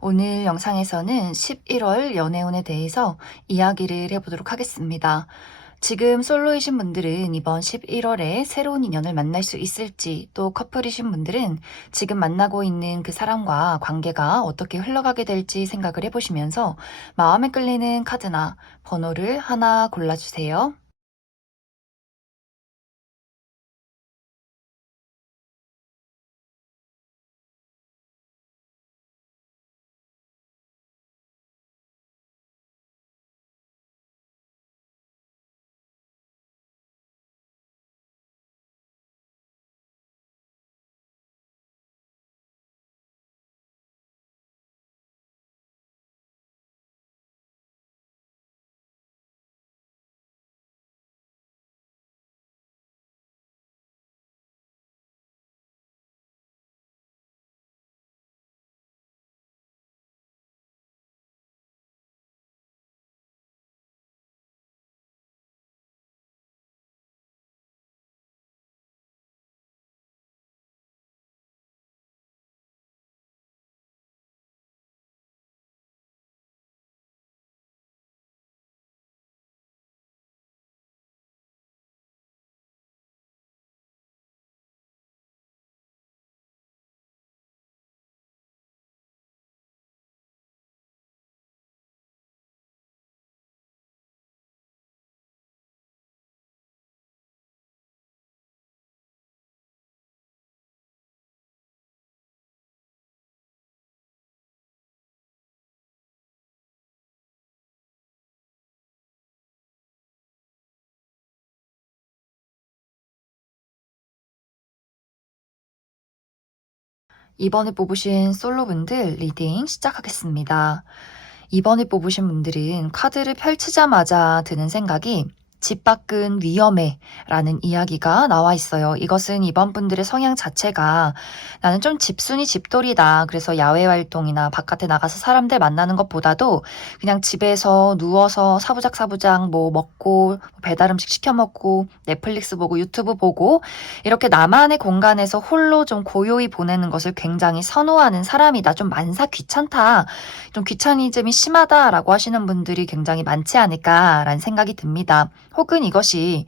오늘 영상에서는 11월 연애운에 대해서 이야기를 해보도록 하겠습니다. 지금 솔로이신 분들은 이번 11월에 새로운 인연을 만날 수 있을지, 또 커플이신 분들은 지금 만나고 있는 그 사람과 관계가 어떻게 흘러가게 될지 생각을 해보시면서 마음에 끌리는 카드나 번호를 하나 골라주세요. 이번에 뽑으신 솔로분들 리딩 시작하겠습니다. 이번에 뽑으신 분들은 카드를 펼치자마자 드는 생각이 집 밖은 위험해 라는 이야기가 나와 있어요. 이것은 이번 분들의 성향 자체가 나는 좀 집순이 집돌이다. 그래서 야외 활동이나 바깥에 나가서 사람들 만나는 것보다도 그냥 집에서 누워서 사부작사부작 뭐 먹고 배달 음식 시켜 먹고 넷플릭스 보고 유튜브 보고 이렇게 나만의 공간에서 홀로 좀 고요히 보내는 것을 굉장히 선호하는 사람이다. 좀 만사 귀찮다. 좀 귀차니즘이 심하다라고 하시는 분들이 굉장히 많지 않을까라는 생각이 듭니다. 혹은 이것이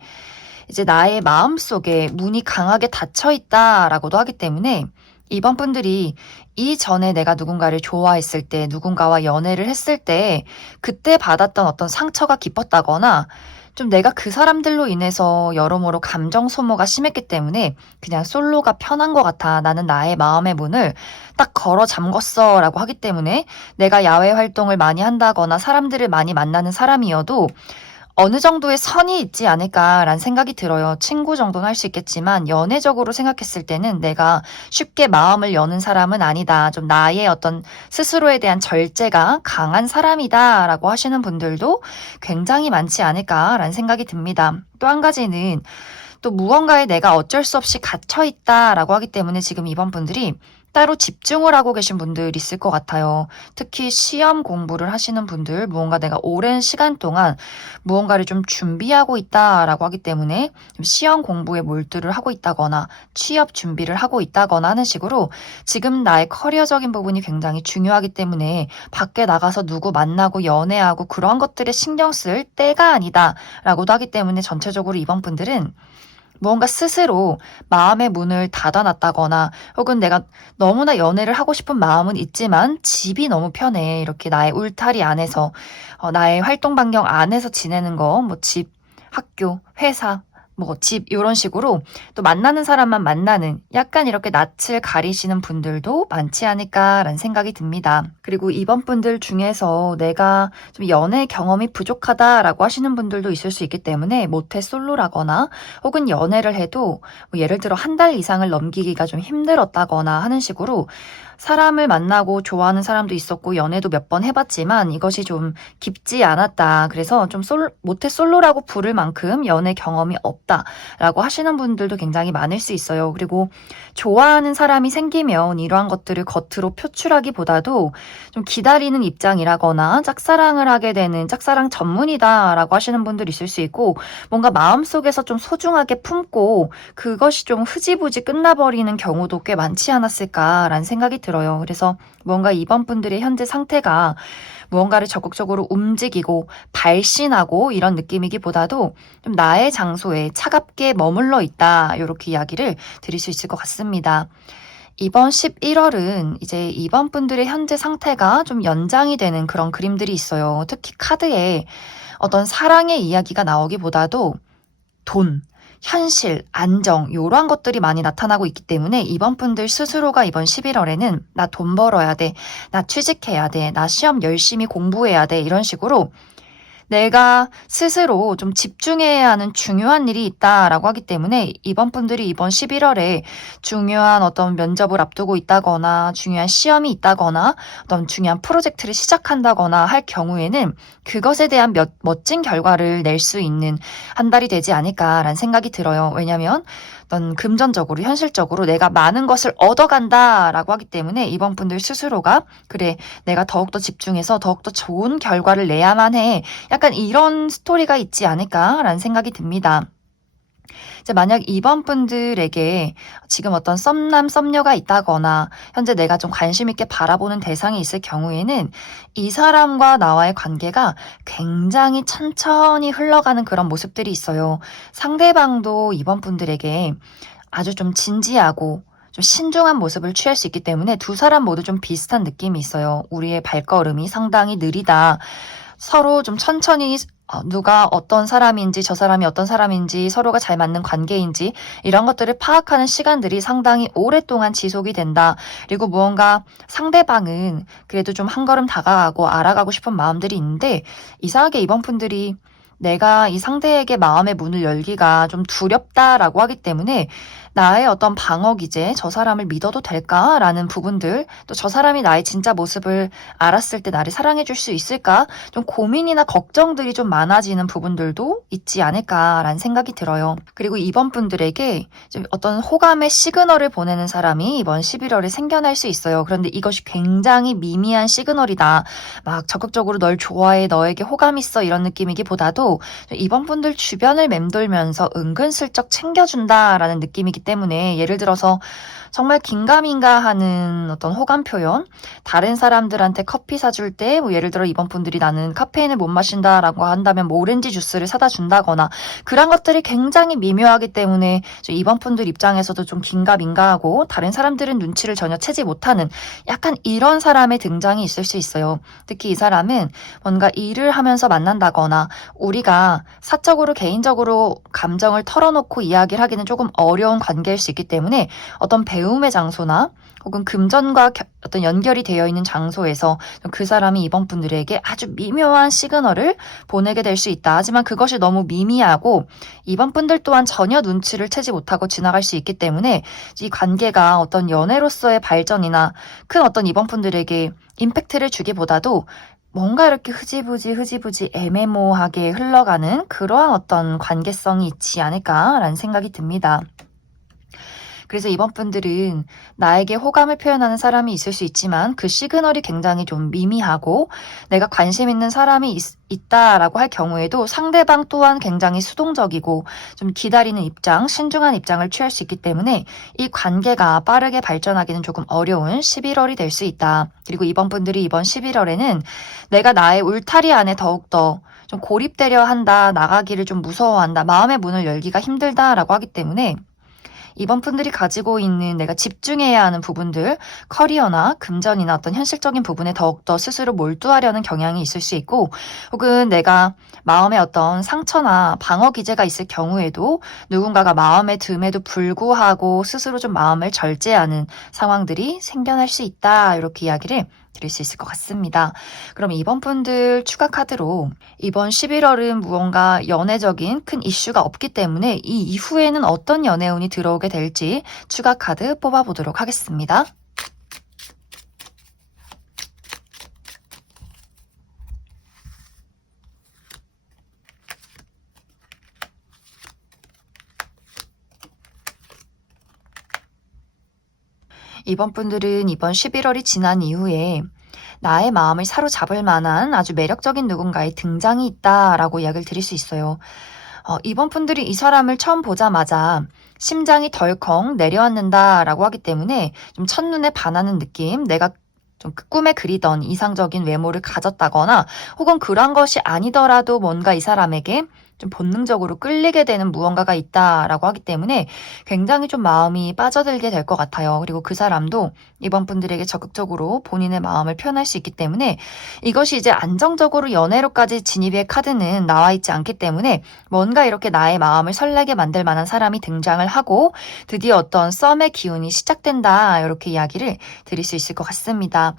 이제 나의 마음속에 문이 강하게 닫혀 있다라고도 하기 때문에 이번 분들이 이전에 내가 누군가를 좋아했을 때, 누군가와 연애를 했을 때 그때 받았던 어떤 상처가 깊었다거나 좀 내가 그 사람들로 인해서 여러모로 감정 소모가 심했기 때문에 그냥 솔로가 편한 것 같아. 나는 나의 마음의 문을 딱 걸어 잠궜어 라고 하기 때문에 내가 야외 활동을 많이 한다거나 사람들을 많이 만나는 사람이어도 어느 정도의 선이 있지 않을까라는 생각이 들어요. 친구 정도는 할 수 있겠지만 연애적으로 생각했을 때는 내가 쉽게 마음을 여는 사람은 아니다. 좀 나의 어떤 스스로에 대한 절제가 강한 사람이다라고 하시는 분들도 굉장히 많지 않을까라는 생각이 듭니다. 또 한 가지는 또 무언가에 내가 어쩔 수 없이 갇혀 있다라고 하기 때문에 지금 이번 분들이 따로 집중을 하고 계신 분들 있을 것 같아요. 특히 시험 공부를 하시는 분들, 무언가 내가 오랜 시간 동안 무언가를 좀 준비하고 있다라고 하기 때문에 좀 시험 공부에 몰두를 하고 있다거나 취업 준비를 하고 있다거나 하는 식으로 지금 나의 커리어적인 부분이 굉장히 중요하기 때문에 밖에 나가서 누구 만나고 연애하고 그런 것들에 신경 쓸 때가 아니다라고도 하기 때문에 전체적으로 이번 분들은 무언가 스스로 마음의 문을 닫아놨다거나 혹은 내가 너무나 연애를 하고 싶은 마음은 있지만 집이 너무 편해. 이렇게 나의 울타리 안에서 나의 활동 반경 안에서 지내는 거, 뭐 집, 학교, 회사, 뭐 집 이런 식으로 또 만나는 사람만 만나는 약간 이렇게 낯을 가리시는 분들도 많지 않을까라는 생각이 듭니다. 그리고 이번 분들 중에서 내가 좀 연애 경험이 부족하다라고 하시는 분들도 있을 수 있기 때문에 모태 솔로라거나 혹은 연애를 해도 뭐 예를 들어 한 달 이상을 넘기기가 좀 힘들었다거나 하는 식으로 사람을 만나고 좋아하는 사람도 있었고 연애도 몇 번 해봤지만 이것이 좀 깊지 않았다. 그래서 좀 모태 솔로라고 부를 만큼 연애 경험이 없다라고 하시는 분들도 굉장히 많을 수 있어요. 그리고 좋아하는 사람이 생기면 이러한 것들을 겉으로 표출하기보다도 좀 기다리는 입장이라거나 짝사랑을 하게 되는 짝사랑 전문이다라고 하시는 분들 있을 수 있고 뭔가 마음속에서 좀 소중하게 품고 그것이 좀 흐지부지 끝나버리는 경우도 꽤 많지 않았을까라는 생각이 들어요. 들어요. 그래서 뭔가 이번 분들의 현재 상태가 무언가를 적극적으로 움직이고 발신하고 이런 느낌이기보다도 좀 나의 장소에 차갑게 머물러 있다. 이렇게 이야기를 드릴 수 있을 것 같습니다. 이번 11월은 이제 이번 분들의 현재 상태가 좀 연장이 되는 그런 그림들이 있어요. 특히 카드에 어떤 사랑의 이야기가 나오기보다도 돈, 현실, 안정 이러한 것들이 많이 나타나고 있기 때문에 이번 분들 스스로가 이번 11월에는 나 돈 벌어야 돼, 나 취직해야 돼, 나 시험 열심히 공부해야 돼 이런 식으로 내가 스스로 좀 집중해야 하는 중요한 일이 있다라고 하기 때문에 이번 분들이 이번 11월에 중요한 어떤 면접을 앞두고 있다거나 중요한 시험이 있다거나 어떤 중요한 프로젝트를 시작한다거나 할 경우에는 그것에 대한 멋진 결과를 낼 수 있는 한 달이 되지 않을까라는 생각이 들어요. 왜냐하면 어떤 금전적으로 현실적으로 내가 많은 것을 얻어간다라고 하기 때문에 이번 분들 스스로가 그래 내가 더욱더 집중해서 더욱더 좋은 결과를 내야만 해. 약간 이런 스토리가 있지 않을까라는 생각이 듭니다. 이제 만약 이번 분들에게 지금 어떤 썸남, 썸녀가 있다거나 현재 내가 좀 관심 있게 바라보는 대상이 있을 경우에는 이 사람과 나와의 관계가 굉장히 천천히 흘러가는 그런 모습들이 있어요. 상대방도 이번 분들에게 아주 좀 진지하고 좀 신중한 모습을 취할 수 있기 때문에 두 사람 모두 좀 비슷한 느낌이 있어요. 우리의 발걸음이 상당히 느리다. 서로 좀 천천히 누가 어떤 사람인지 저 사람이 어떤 사람인지 서로가 잘 맞는 관계인지 이런 것들을 파악하는 시간들이 상당히 오랫동안 지속이 된다. 그리고 무언가 상대방은 그래도 좀 한 걸음 다가가고 알아가고 싶은 마음들이 있는데 이상하게 이번 분들이 내가 이 상대에게 마음의 문을 열기가 좀 두렵다라고 하기 때문에 나의 어떤 방어 기제, 저 사람을 믿어도 될까라는 부분들, 또 저 사람이 나의 진짜 모습을 알았을 때 나를 사랑해줄 수 있을까? 좀 고민이나 걱정들이 좀 많아지는 부분들도 있지 않을까라는 생각이 들어요. 그리고 이번 분들에게 좀 어떤 호감의 시그널을 보내는 사람이 이번 11월에 생겨날 수 있어요. 그런데 이것이 굉장히 미미한 시그널이다. 막 적극적으로 널 좋아해, 너에게 호감 있어 이런 느낌이기보다도 이번 분들 주변을 맴돌면서 은근슬쩍 챙겨준다라는 느낌이기 때문에 예를 들어서 정말 긴가민가 하는 어떤 호감 표현, 다른 사람들한테 커피 사줄 때 뭐 예를 들어 이번 분들이 나는 카페인을 못 마신다라고 한다면 뭐 오렌지 주스를 사다 준다거나 그런 것들이 굉장히 미묘하기 때문에 이번 분들 입장에서도 좀 긴가민가하고 다른 사람들은 눈치를 전혀 채지 못하는 약간 이런 사람의 등장이 있을 수 있어요. 특히 이 사람은 뭔가 일을 하면서 만난다거나 우리가 사적으로 개인적으로 감정을 털어놓고 이야기를 하기는 조금 어려운 관계일 수 있기 때문에 어떤 배움의 장소나 혹은 금전과 어떤 연결이 되어 있는 장소에서 그 사람이 이번 분들에게 아주 미묘한 시그널을 보내게 될 수 있다. 하지만 그것이 너무 미미하고 이번 분들 또한 전혀 눈치를 채지 못하고 지나갈 수 있기 때문에 이 관계가 어떤 연애로서의 발전이나 큰 어떤 이번 분들에게 임팩트를 주기보다도 뭔가 이렇게 흐지부지 애매모호하게 흘러가는 그러한 어떤 관계성이 있지 않을까라는 생각이 듭니다. 그래서 이번 분들은 나에게 호감을 표현하는 사람이 있을 수 있지만 그 시그널이 굉장히 좀 미미하고 내가 관심 있는 사람이 있다라고 할 경우에도 상대방 또한 굉장히 수동적이고 좀 기다리는 입장, 신중한 입장을 취할 수 있기 때문에 이 관계가 빠르게 발전하기는 조금 어려운 11월이 될 수 있다. 그리고 이번 분들이 이번 11월에는 내가 나의 울타리 안에 더욱더 좀 고립되려 한다, 나가기를 좀 무서워한다, 마음의 문을 열기가 힘들다라고 하기 때문에 이번 분들이 가지고 있는 내가 집중해야 하는 부분들, 커리어나 금전이나 어떤 현실적인 부분에 더욱더 스스로 몰두하려는 경향이 있을 수 있고 혹은 내가 마음에 어떤 상처나 방어 기제가 있을 경우에도 누군가가 마음에 듦에도 불구하고 스스로 좀 마음을 절제하는 상황들이 생겨날 수 있다. 이렇게 이야기를 드릴 수 있을 것 같습니다. 그럼 이번 분들 추가 카드로 이번 11월은 무언가 연애적인 큰 이슈가 없기 때문에 이 이후에는 어떤 연애운이 들어오게 될지 추가 카드 뽑아보도록 하겠습니다. 이번 분들은 이번 11월이 지난 이후에 나의 마음을 사로잡을 만한 아주 매력적인 누군가의 등장이 있다라고 이야기를 드릴 수 있어요. 이번 분들이 이 사람을 처음 보자마자 심장이 덜컹 내려앉는다라고 하기 때문에 좀 첫눈에 반하는 느낌, 내가 좀 꿈에 그리던 이상적인 외모를 가졌다거나 혹은 그런 것이 아니더라도 뭔가 이 사람에게 좀 본능적으로 끌리게 되는 무언가가 있다라고 하기 때문에 굉장히 좀 마음이 빠져들게 될 것 같아요. 그리고 그 사람도 이번 분들에게 적극적으로 본인의 마음을 표현할 수 있기 때문에 이것이 이제 안정적으로 연애로까지 진입의 카드는 나와 있지 않기 때문에 뭔가 이렇게 나의 마음을 설레게 만들 만한 사람이 등장을 하고 드디어 어떤 썸의 기운이 시작된다 이렇게 이야기를 드릴 수 있을 것 같습니다.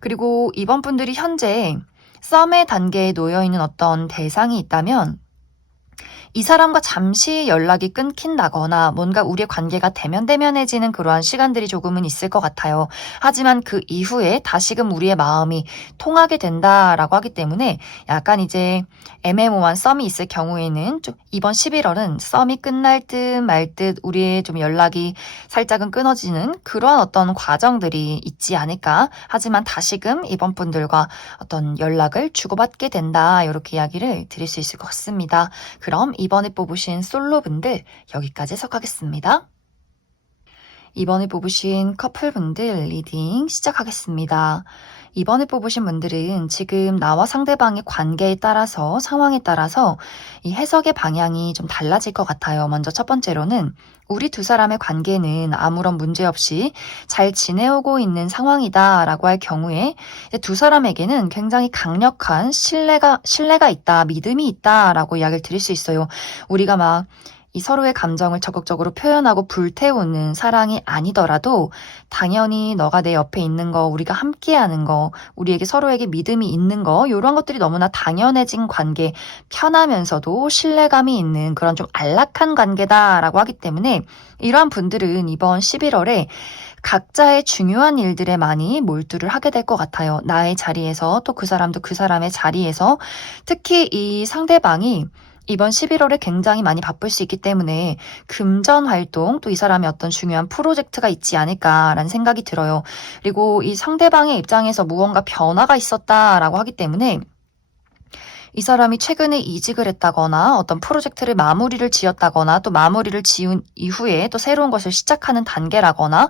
그리고 이번 분들이 현재 썸의 단계에 놓여 있는 어떤 대상이 있다면 이 사람과 잠시 연락이 끊긴다거나 뭔가 우리의 관계가 대면대면해지는 그러한 시간들이 조금은 있을 것 같아요. 하지만 그 이후에 다시금 우리의 마음이 통하게 된다라고 하기 때문에 약간 이제 애매모호한 썸이 있을 경우에는 좀 이번 11월은 썸이 끝날 듯 말 듯 우리의 좀 연락이 살짝은 끊어지는 그러한 어떤 과정들이 있지 않을까. 하지만 다시금 이번 분들과 어떤 연락을 주고받게 된다. 이렇게 이야기를 드릴 수 있을 것 같습니다. 그럼 이번에 뽑으신 솔로분들 여기까지 해석하겠습니다. 이번에 뽑으신 커플분들 리딩 시작하겠습니다. 이번에 뽑으신 분들은 지금 나와 상대방의 관계에 따라서 상황에 따라서 이 해석의 방향이 좀 달라질 것 같아요. 먼저 첫 번째로는 우리 두 사람의 관계는 아무런 문제 없이 잘 지내오고 있는 상황이다라고 할 경우에 두 사람에게는 굉장히 강력한 신뢰가 있다, 믿음이 있다라고 이야기를 드릴 수 있어요. 우리가 막 이 서로의 감정을 적극적으로 표현하고 불태우는 사랑이 아니더라도 당연히 너가 내 옆에 있는 거, 우리가 함께하는 거, 우리에게 서로에게 믿음이 있는 거, 이런 것들이 너무나 당연해진 관계, 편하면서도 신뢰감이 있는 그런 좀 안락한 관계다라고 하기 때문에 이러한 분들은 이번 11월에 각자의 중요한 일들에 많이 몰두를 하게 될 것 같아요. 나의 자리에서 또 그 사람도 그 사람의 자리에서 특히 이 상대방이 이번 11월에 굉장히 많이 바쁠 수 있기 때문에 금전 활동 또 이 사람의 어떤 중요한 프로젝트가 있지 않을까라는 생각이 들어요. 그리고 이 상대방의 입장에서 무언가 변화가 있었다라고 하기 때문에 이 사람이 최근에 이직을 했다거나 어떤 프로젝트를 마무리를 지었다거나 또 마무리를 지은 이후에 또 새로운 것을 시작하는 단계라거나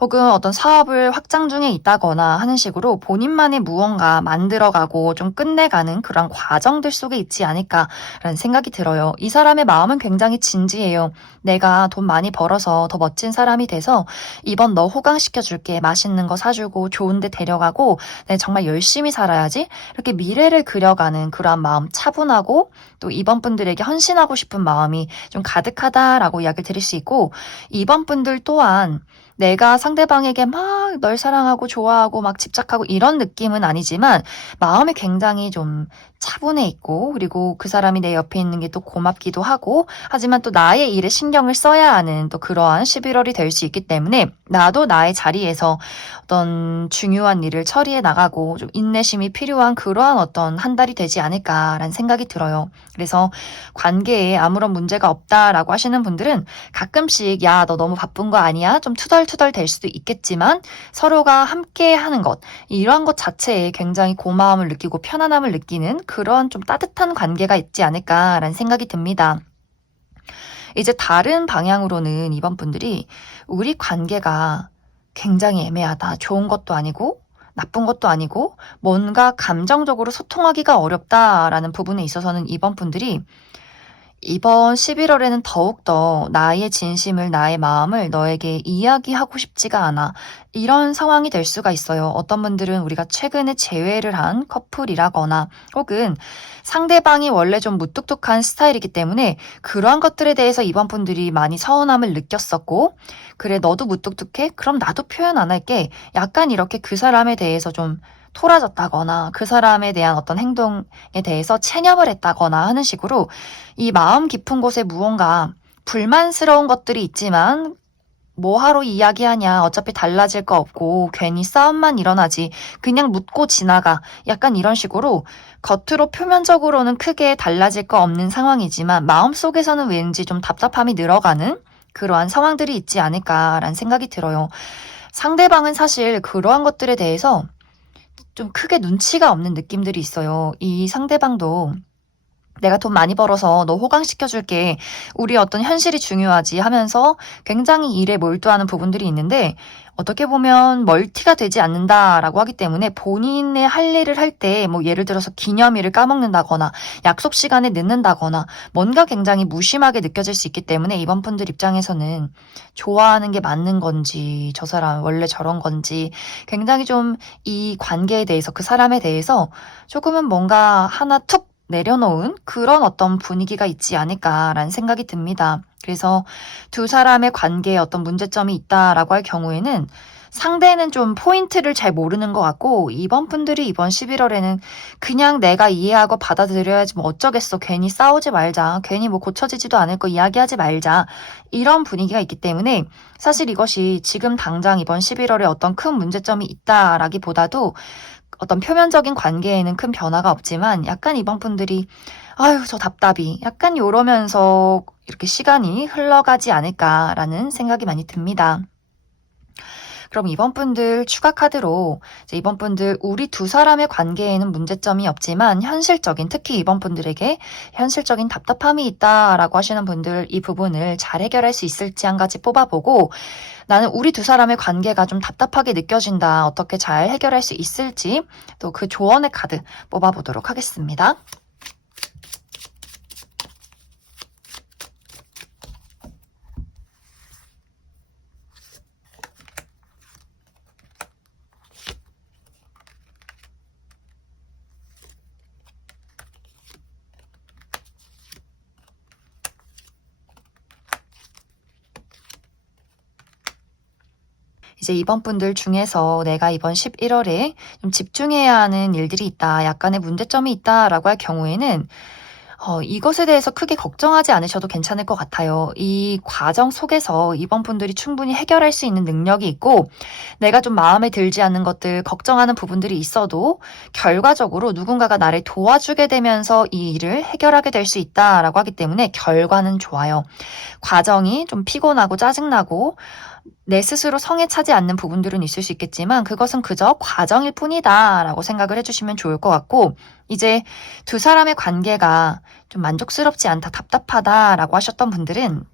혹은 어떤 사업을 확장 중에 있다거나 하는 식으로 본인만의 무언가 만들어가고 좀 끝내가는 그런 과정들 속에 있지 않을까라는 생각이 들어요. 이 사람의 마음은 굉장히 진지해요. 내가 돈 많이 벌어서 더 멋진 사람이 돼서 이번 너 호강시켜줄게. 맛있는 거 사주고 좋은 데 데려가고 내가 정말 열심히 살아야지. 이렇게 미래를 그려가는 그러한 마음 차분하고 또 이번 분들에게 헌신하고 싶은 마음이 좀 가득하다라고 이야기를 드릴 수 있고 이번 분들 또한 내가 상대방에게 막 널 사랑하고 좋아하고 막 집착하고 이런 느낌은 아니지만 마음이 굉장히 좀 차분해 있고 그리고 그 사람이 내 옆에 있는 게 또 고맙기도 하고 하지만 또 나의 일에 신경을 써야 하는 또 그러한 11월이 될 수 있기 때문에 나도 나의 자리에서 어떤 중요한 일을 처리해 나가고 좀 인내심이 필요한 그러한 어떤 한 달이 되지 않을까라는 생각이 들어요. 그래서 관계에 아무런 문제가 없다라고 하시는 분들은 가끔씩 야, 너 너무 바쁜 거 아니야? 좀 투덜투덜 될 수도 있겠지만 서로가 함께 하는 것, 이러한 것 자체에 굉장히 고마움을 느끼고 편안함을 느끼는 그런 좀 따뜻한 관계가 있지 않을까라는 생각이 듭니다. 이제 다른 방향으로는 이번 분들이 우리 관계가 굉장히 애매하다. 좋은 것도 아니고 나쁜 것도 아니고 뭔가 감정적으로 소통하기가 어렵다라는 부분에 있어서는 이번 분들이 이번 11월에는 더욱더 나의 진심을, 나의 마음을 너에게 이야기하고 싶지가 않아. 이런 상황이 될 수가 있어요. 어떤 분들은 우리가 최근에 재회를 한 커플이라거나 혹은 상대방이 원래 좀 무뚝뚝한 스타일이기 때문에 그러한 것들에 대해서 이번 분들이 많이 서운함을 느꼈었고 그래 너도 무뚝뚝해? 그럼 나도 표현 안 할게. 약간 이렇게 그 사람에 대해서 좀 토라졌다거나 그 사람에 대한 어떤 행동에 대해서 체념을 했다거나 하는 식으로 이 마음 깊은 곳에 무언가 불만스러운 것들이 있지만 뭐하러 이야기하냐 어차피 달라질 거 없고 괜히 싸움만 일어나지 그냥 묻고 지나가 약간 이런 식으로 겉으로 표면적으로는 크게 달라질 거 없는 상황이지만 마음속에서는 왠지 좀 답답함이 늘어가는 그러한 상황들이 있지 않을까라는 생각이 들어요. 상대방은 사실 그러한 것들에 대해서 좀 크게 눈치가 없는 느낌들이 있어요. 이 상대방도 내가 돈 많이 벌어서 너 호강시켜줄게. 우리 어떤 현실이 중요하지 하면서 굉장히 일에 몰두하는 부분들이 있는데 어떻게 보면 멀티가 되지 않는다라고 하기 때문에 본인의 할 일을 할 때 뭐 예를 들어서 기념일을 까먹는다거나 약속 시간에 늦는다거나 뭔가 굉장히 무심하게 느껴질 수 있기 때문에 이번 분들 입장에서는 좋아하는 게 맞는 건지 저 사람 원래 저런 건지 굉장히 좀 이 관계에 대해서 그 사람에 대해서 조금은 뭔가 하나 툭 내려놓은 그런 어떤 분위기가 있지 않을까라는 생각이 듭니다. 그래서 두 사람의 관계에 어떤 문제점이 있다라고 할 경우에는 상대는 좀 포인트를 잘 모르는 것 같고 이번 분들이 이번 11월에는 그냥 내가 이해하고 받아들여야지 뭐 어쩌겠어. 괜히 싸우지 말자. 괜히 뭐 고쳐지지도 않을 거 이야기하지 말자. 이런 분위기가 있기 때문에 사실 이것이 지금 당장 이번 11월에 어떤 큰 문제점이 있다라기보다도 어떤 표면적인 관계에는 큰 변화가 없지만 약간 이번 분들이 아유 저 답답이 약간 요러면서 이렇게 시간이 흘러가지 않을까라는 생각이 많이 듭니다. 그럼 이번 분들 추가 카드로 이제 이번 분들 우리 두 사람의 관계에는 문제점이 없지만 현실적인 특히 이번 분들에게 현실적인 답답함이 있다라고 하시는 분들 이 부분을 잘 해결할 수 있을지 한 가지 뽑아보고 나는 우리 두 사람의 관계가 좀 답답하게 느껴진다. 어떻게 잘 해결할 수 있을지 또 그 조언의 카드 뽑아보도록 하겠습니다. 이제 이번 분들 중에서 내가 이번 11월에 좀 집중해야 하는 일들이 있다. 약간의 문제점이 있다라고 할 경우에는 이것에 대해서 크게 걱정하지 않으셔도 괜찮을 것 같아요. 이 과정 속에서 이번 분들이 충분히 해결할 수 있는 능력이 있고 내가 좀 마음에 들지 않는 것들, 걱정하는 부분들이 있어도 결과적으로 누군가가 나를 도와주게 되면서 이 일을 해결하게 될 수 있다라고 하기 때문에 결과는 좋아요. 과정이 좀 피곤하고 짜증나고 내 스스로 성에 차지 않는 부분들은 있을 수 있겠지만 그것은 그저 과정일 뿐이다라고 생각을 해주시면 좋을 것 같고 이제 두 사람의 관계가 좀 만족스럽지 않다, 답답하다라고 하셨던 분들은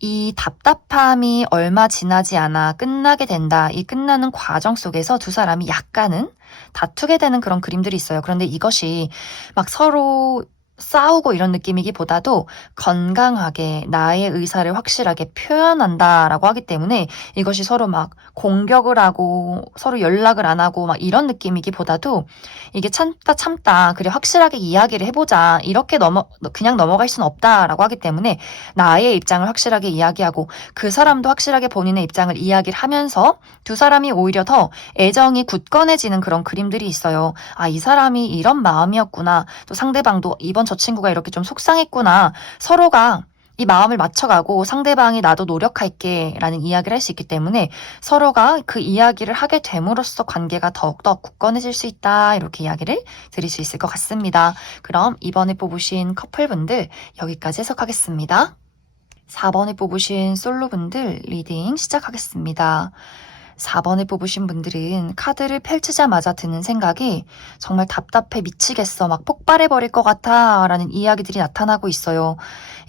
이 답답함이 얼마 지나지 않아 끝나게 된다. 이 끝나는 과정 속에서 두 사람이 약간은 다투게 되는 그런 그림들이 있어요. 그런데 이것이 막 서로 싸우고 이런 느낌이기보다도 건강하게 나의 의사를 확실하게 표현한다라고 하기 때문에 이것이 서로 막 공격을 하고 서로 연락을 안 하고 막 이런 느낌이기보다도 이게 참다 그래 확실하게 이야기를 해보자 이렇게 그냥 넘어갈 수는 없다라고 하기 때문에 나의 입장을 확실하게 이야기하고 그 사람도 확실하게 본인의 입장을 이야기를 하면서 두 사람이 오히려 더 애정이 굳건해지는 그런 그림들이 있어요. 아, 이 사람이 이런 마음이었구나. 또 상대방도 이번 저 친구가 이렇게 좀 속상했구나. 서로가 이 마음을 맞춰가고 상대방이 나도 노력할게 라는 이야기를 할 수 있기 때문에 서로가 그 이야기를 하게 됨으로써 관계가 더욱더 굳건해질 수 있다. 이렇게 이야기를 드릴 수 있을 것 같습니다. 그럼 이번에 뽑으신 커플분들 여기까지 해석하겠습니다. 4번에 뽑으신 솔로분들 리딩 시작하겠습니다. 4번에 뽑으신 분들은 카드를 펼치자마자 드는 생각이 정말 답답해 미치겠어 막 폭발해버릴 것 같아 라는 이야기들이 나타나고 있어요.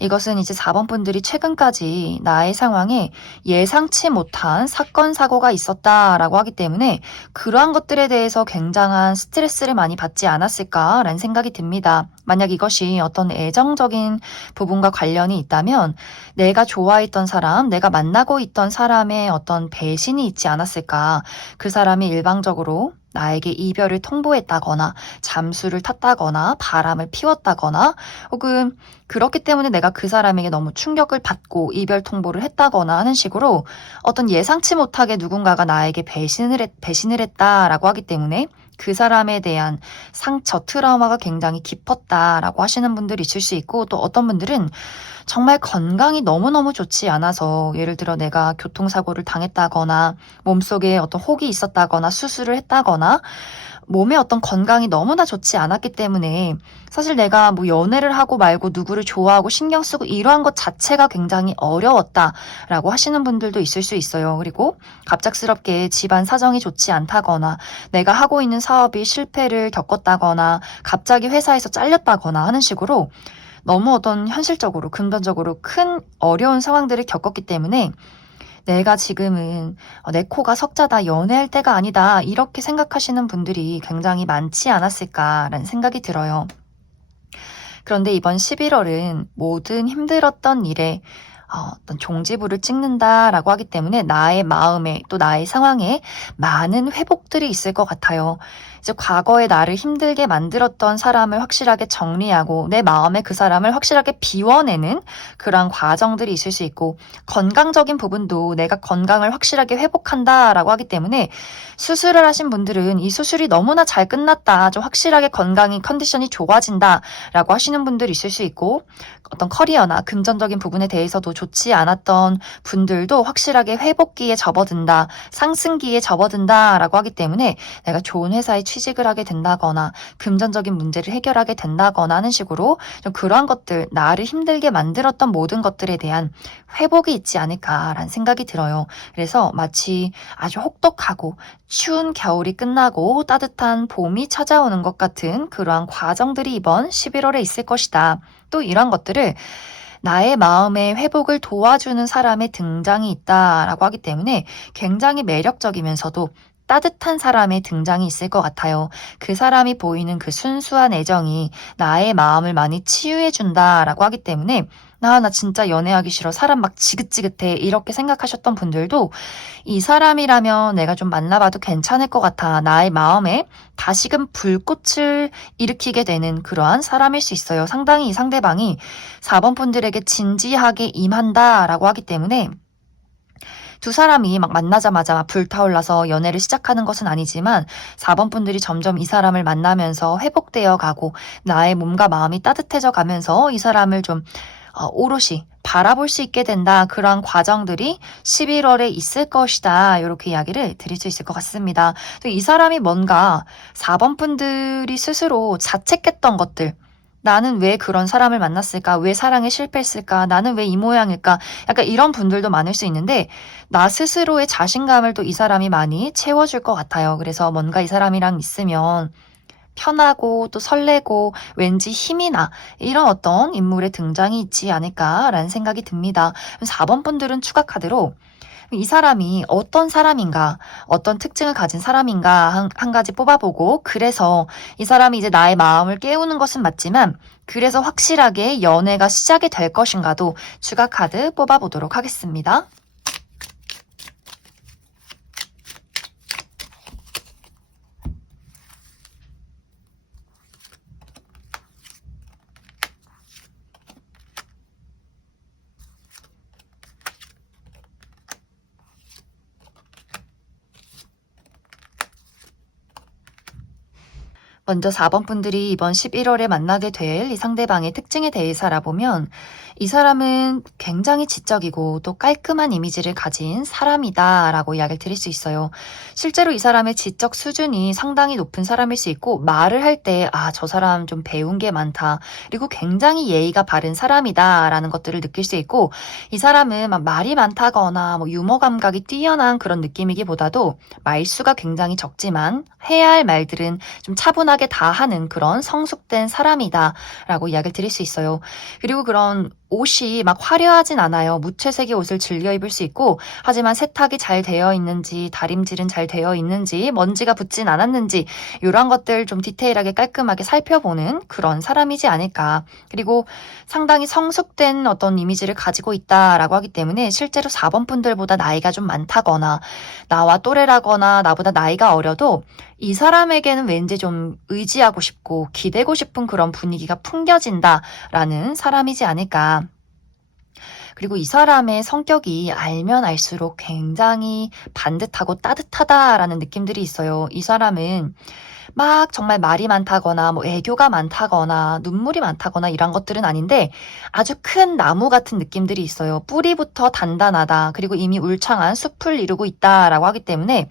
이것은 이제 4번 분들이 최근까지 나의 상황에 예상치 못한 사건 사고가 있었다라고 하기 때문에 그러한 것들에 대해서 굉장한 스트레스를 많이 받지 않았을까라는 생각이 듭니다. 만약 이것이 어떤 애정적인 부분과 관련이 있다면 내가 좋아했던 사람, 내가 만나고 있던 사람의 어떤 배신이 있지 않았을까. 그 사람이 일방적으로 나에게 이별을 통보했다거나 잠수를 탔다거나 바람을 피웠다거나 혹은 그렇기 때문에 내가 그 사람에게 너무 충격을 받고 이별 통보를 했다거나 하는 식으로 어떤 예상치 못하게 누군가가 나에게 배신을 했다라고 하기 때문에 그 사람에 대한 상처, 트라우마가 굉장히 깊었다라고 하시는 분들이 있을 수 있고 또 어떤 분들은 정말 건강이 너무너무 좋지 않아서 예를 들어 내가 교통사고를 당했다거나 몸속에 어떤 혹이 있었다거나 수술을 했다거나 몸의 어떤 건강이 너무나 좋지 않았기 때문에 사실 내가 뭐 연애를 하고 말고 누구를 좋아하고 신경 쓰고 이러한 것 자체가 굉장히 어려웠다라고 하시는 분들도 있을 수 있어요. 그리고 갑작스럽게 집안 사정이 좋지 않다거나 내가 하고 있는 사업이 실패를 겪었다거나 갑자기 회사에서 잘렸다거나 하는 식으로 너무 어떤 현실적으로 금전적으로 큰 어려운 상황들을 겪었기 때문에 내가 지금은 내 코가 석자다, 연애할 때가 아니다, 이렇게 생각하시는 분들이 굉장히 많지 않았을까라는 생각이 들어요. 그런데 이번 11월은 모든 힘들었던 일에 어떤 종지부를 찍는다라고 하기 때문에 나의 마음에 또 나의 상황에 많은 회복들이 있을 것 같아요. 이제 과거에 나를 힘들게 만들었던 사람을 확실하게 정리하고 내 마음에 그 사람을 확실하게 비워내는 그런 과정들이 있을 수 있고, 건강적인 부분도 내가 건강을 확실하게 회복한다라고 하기 때문에 수술을 하신 분들은 이 수술이 너무나 잘 끝났다, 좀 확실하게 건강이 컨디션이 좋아진다라고 하시는 분들이 있을 수 있고, 어떤 커리어나 금전적인 부분에 대해서도 좋지 않았던 분들도 확실하게 회복기에 접어든다, 상승기에 접어든다라고 하기 때문에 내가 좋은 회사에 취직을 하게 된다거나 금전적인 문제를 해결하게 된다거나 하는 식으로 좀 그러한 것들, 나를 힘들게 만들었던 모든 것들에 대한 회복이 있지 않을까라는 생각이 들어요. 그래서 마치 아주 혹독하고 추운 겨울이 끝나고 따뜻한 봄이 찾아오는 것 같은 그러한 과정들이 이번 11월에 있을 것이다. 또 이런 것들을 나의 마음의 회복을 도와주는 사람의 등장이 있다라고 하기 때문에 굉장히 매력적이면서도 따뜻한 사람의 등장이 있을 것 같아요. 그 사람이 보이는 그 순수한 애정이 나의 마음을 많이 치유해준다라고 하기 때문에 나 진짜 연애하기 싫어, 사람 막 지긋지긋해, 이렇게 생각하셨던 분들도 이 사람이라면 내가 좀 만나봐도 괜찮을 것 같아, 나의 마음에 다시금 불꽃을 일으키게 되는 그러한 사람일 수 있어요. 상당히 이 상대방이 4번 분들에게 진지하게 임한다라고 하기 때문에 두 사람이 막 만나자마자 막 불타올라서 연애를 시작하는 것은 아니지만 4번 분들이 점점 이 사람을 만나면서 회복되어 가고 나의 몸과 마음이 따뜻해져 가면서 이 사람을 좀 오롯이 바라볼 수 있게 된다. 그러한 과정들이 11월에 있을 것이다. 이렇게 이야기를 드릴 수 있을 것 같습니다. 이 사람이 뭔가 4번 분들이 스스로 자책했던 것들, 나는 왜 그런 사람을 만났을까? 왜 사랑에 실패했을까? 나는 왜 이 모양일까? 약간 이런 분들도 많을 수 있는데 나 스스로의 자신감을 또 이 사람이 많이 채워줄 것 같아요. 그래서 뭔가 이 사람이랑 있으면 편하고 또 설레고 왠지 힘이 나, 이런 어떤 인물의 등장이 있지 않을까라는 생각이 듭니다. 4번 분들은 추가 카드로 이 사람이 어떤 사람인가, 어떤 특징을 가진 사람인가 한 가지 뽑아보고, 그래서 이 사람이 이제 나의 마음을 깨우는 것은 맞지만 그래서 확실하게 연애가 시작이 될 것인가도 추가 카드 뽑아보도록 하겠습니다. 먼저 4번 분들이 이번 11월에 만나게 될 이 상대방의 특징에 대해서 알아보면, 이 사람은 굉장히 지적이고 또 깔끔한 이미지를 가진 사람이다라고 이야기를 드릴 수 있어요. 실제로 이 사람의 지적 수준이 상당히 높은 사람일 수 있고, 말을 할 때 저 사람 좀 배운 게 많다, 그리고 굉장히 예의가 바른 사람이다라는 것들을 느낄 수 있고, 이 사람은 막 말이 많다거나 뭐 유머 감각이 뛰어난 그런 느낌이기보다도 말수가 굉장히 적지만 해야 할 말들은 좀 차분하게 다 하는 그런 성숙된 사람이다라고 이야기를 드릴 수 있어요. 그리고 그런 옷이 막 화려하진 않아요. 무채색의 옷을 즐겨 입을 수 있고, 하지만 세탁이 잘 되어 있는지, 다림질은 잘 되어 있는지, 먼지가 붙진 않았는지, 이런 것들 좀 디테일하게 깔끔하게 살펴보는 그런 사람이지 않을까. 그리고 상당히 성숙된 어떤 이미지를 가지고 있다라고 하기 때문에 실제로 4번 분들보다 나이가 좀 많다거나 나와 또래라거나 나보다 나이가 어려도 이 사람에게는 왠지 좀 의지하고 싶고 기대고 싶은 그런 분위기가 풍겨진다라는 사람이지 않을까. 그리고 이 사람의 성격이 알면 알수록 굉장히 반듯하고 따뜻하다라는 느낌들이 있어요. 이 사람은 막 정말 말이 많다거나 뭐 애교가 많다거나 눈물이 많다거나 이런 것들은 아닌데 아주 큰 나무 같은 느낌들이 있어요. 뿌리부터 단단하다. 그리고 이미 울창한 숲을 이루고 있다라고 하기 때문에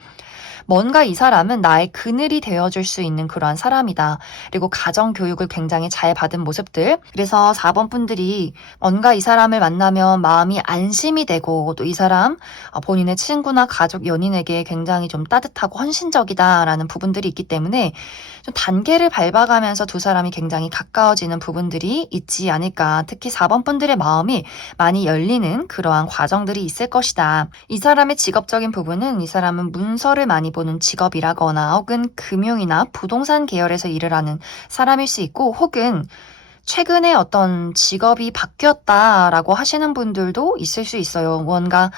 뭔가 이 사람은 나의 그늘이 되어줄 수 있는 그러한 사람이다. 그리고 가정 교육을 굉장히 잘 받은 모습들. 그래서 4번 분들이 뭔가 이 사람을 만나면 마음이 안심이 되고 또 이 사람 본인의 친구나 가족, 연인에게 굉장히 좀 따뜻하고 헌신적이다라는 부분들이 있기 때문에 좀 단계를 밟아가면서 두 사람이 굉장히 가까워지는 부분들이 있지 않을까. 특히 4번 분들의 마음이 많이 열리는 그러한 과정들이 있을 것이다. 이 사람의 직업적인 부분은 이 사람은 문서를 많이 보는 직업이라거나 혹은 금융이나 부동산 계열에서 일을 하는 사람일 수 있고, 혹은 최근에 어떤 직업이 바뀌었다라고 하시는 분들도 있을 수 있어요. 뭔가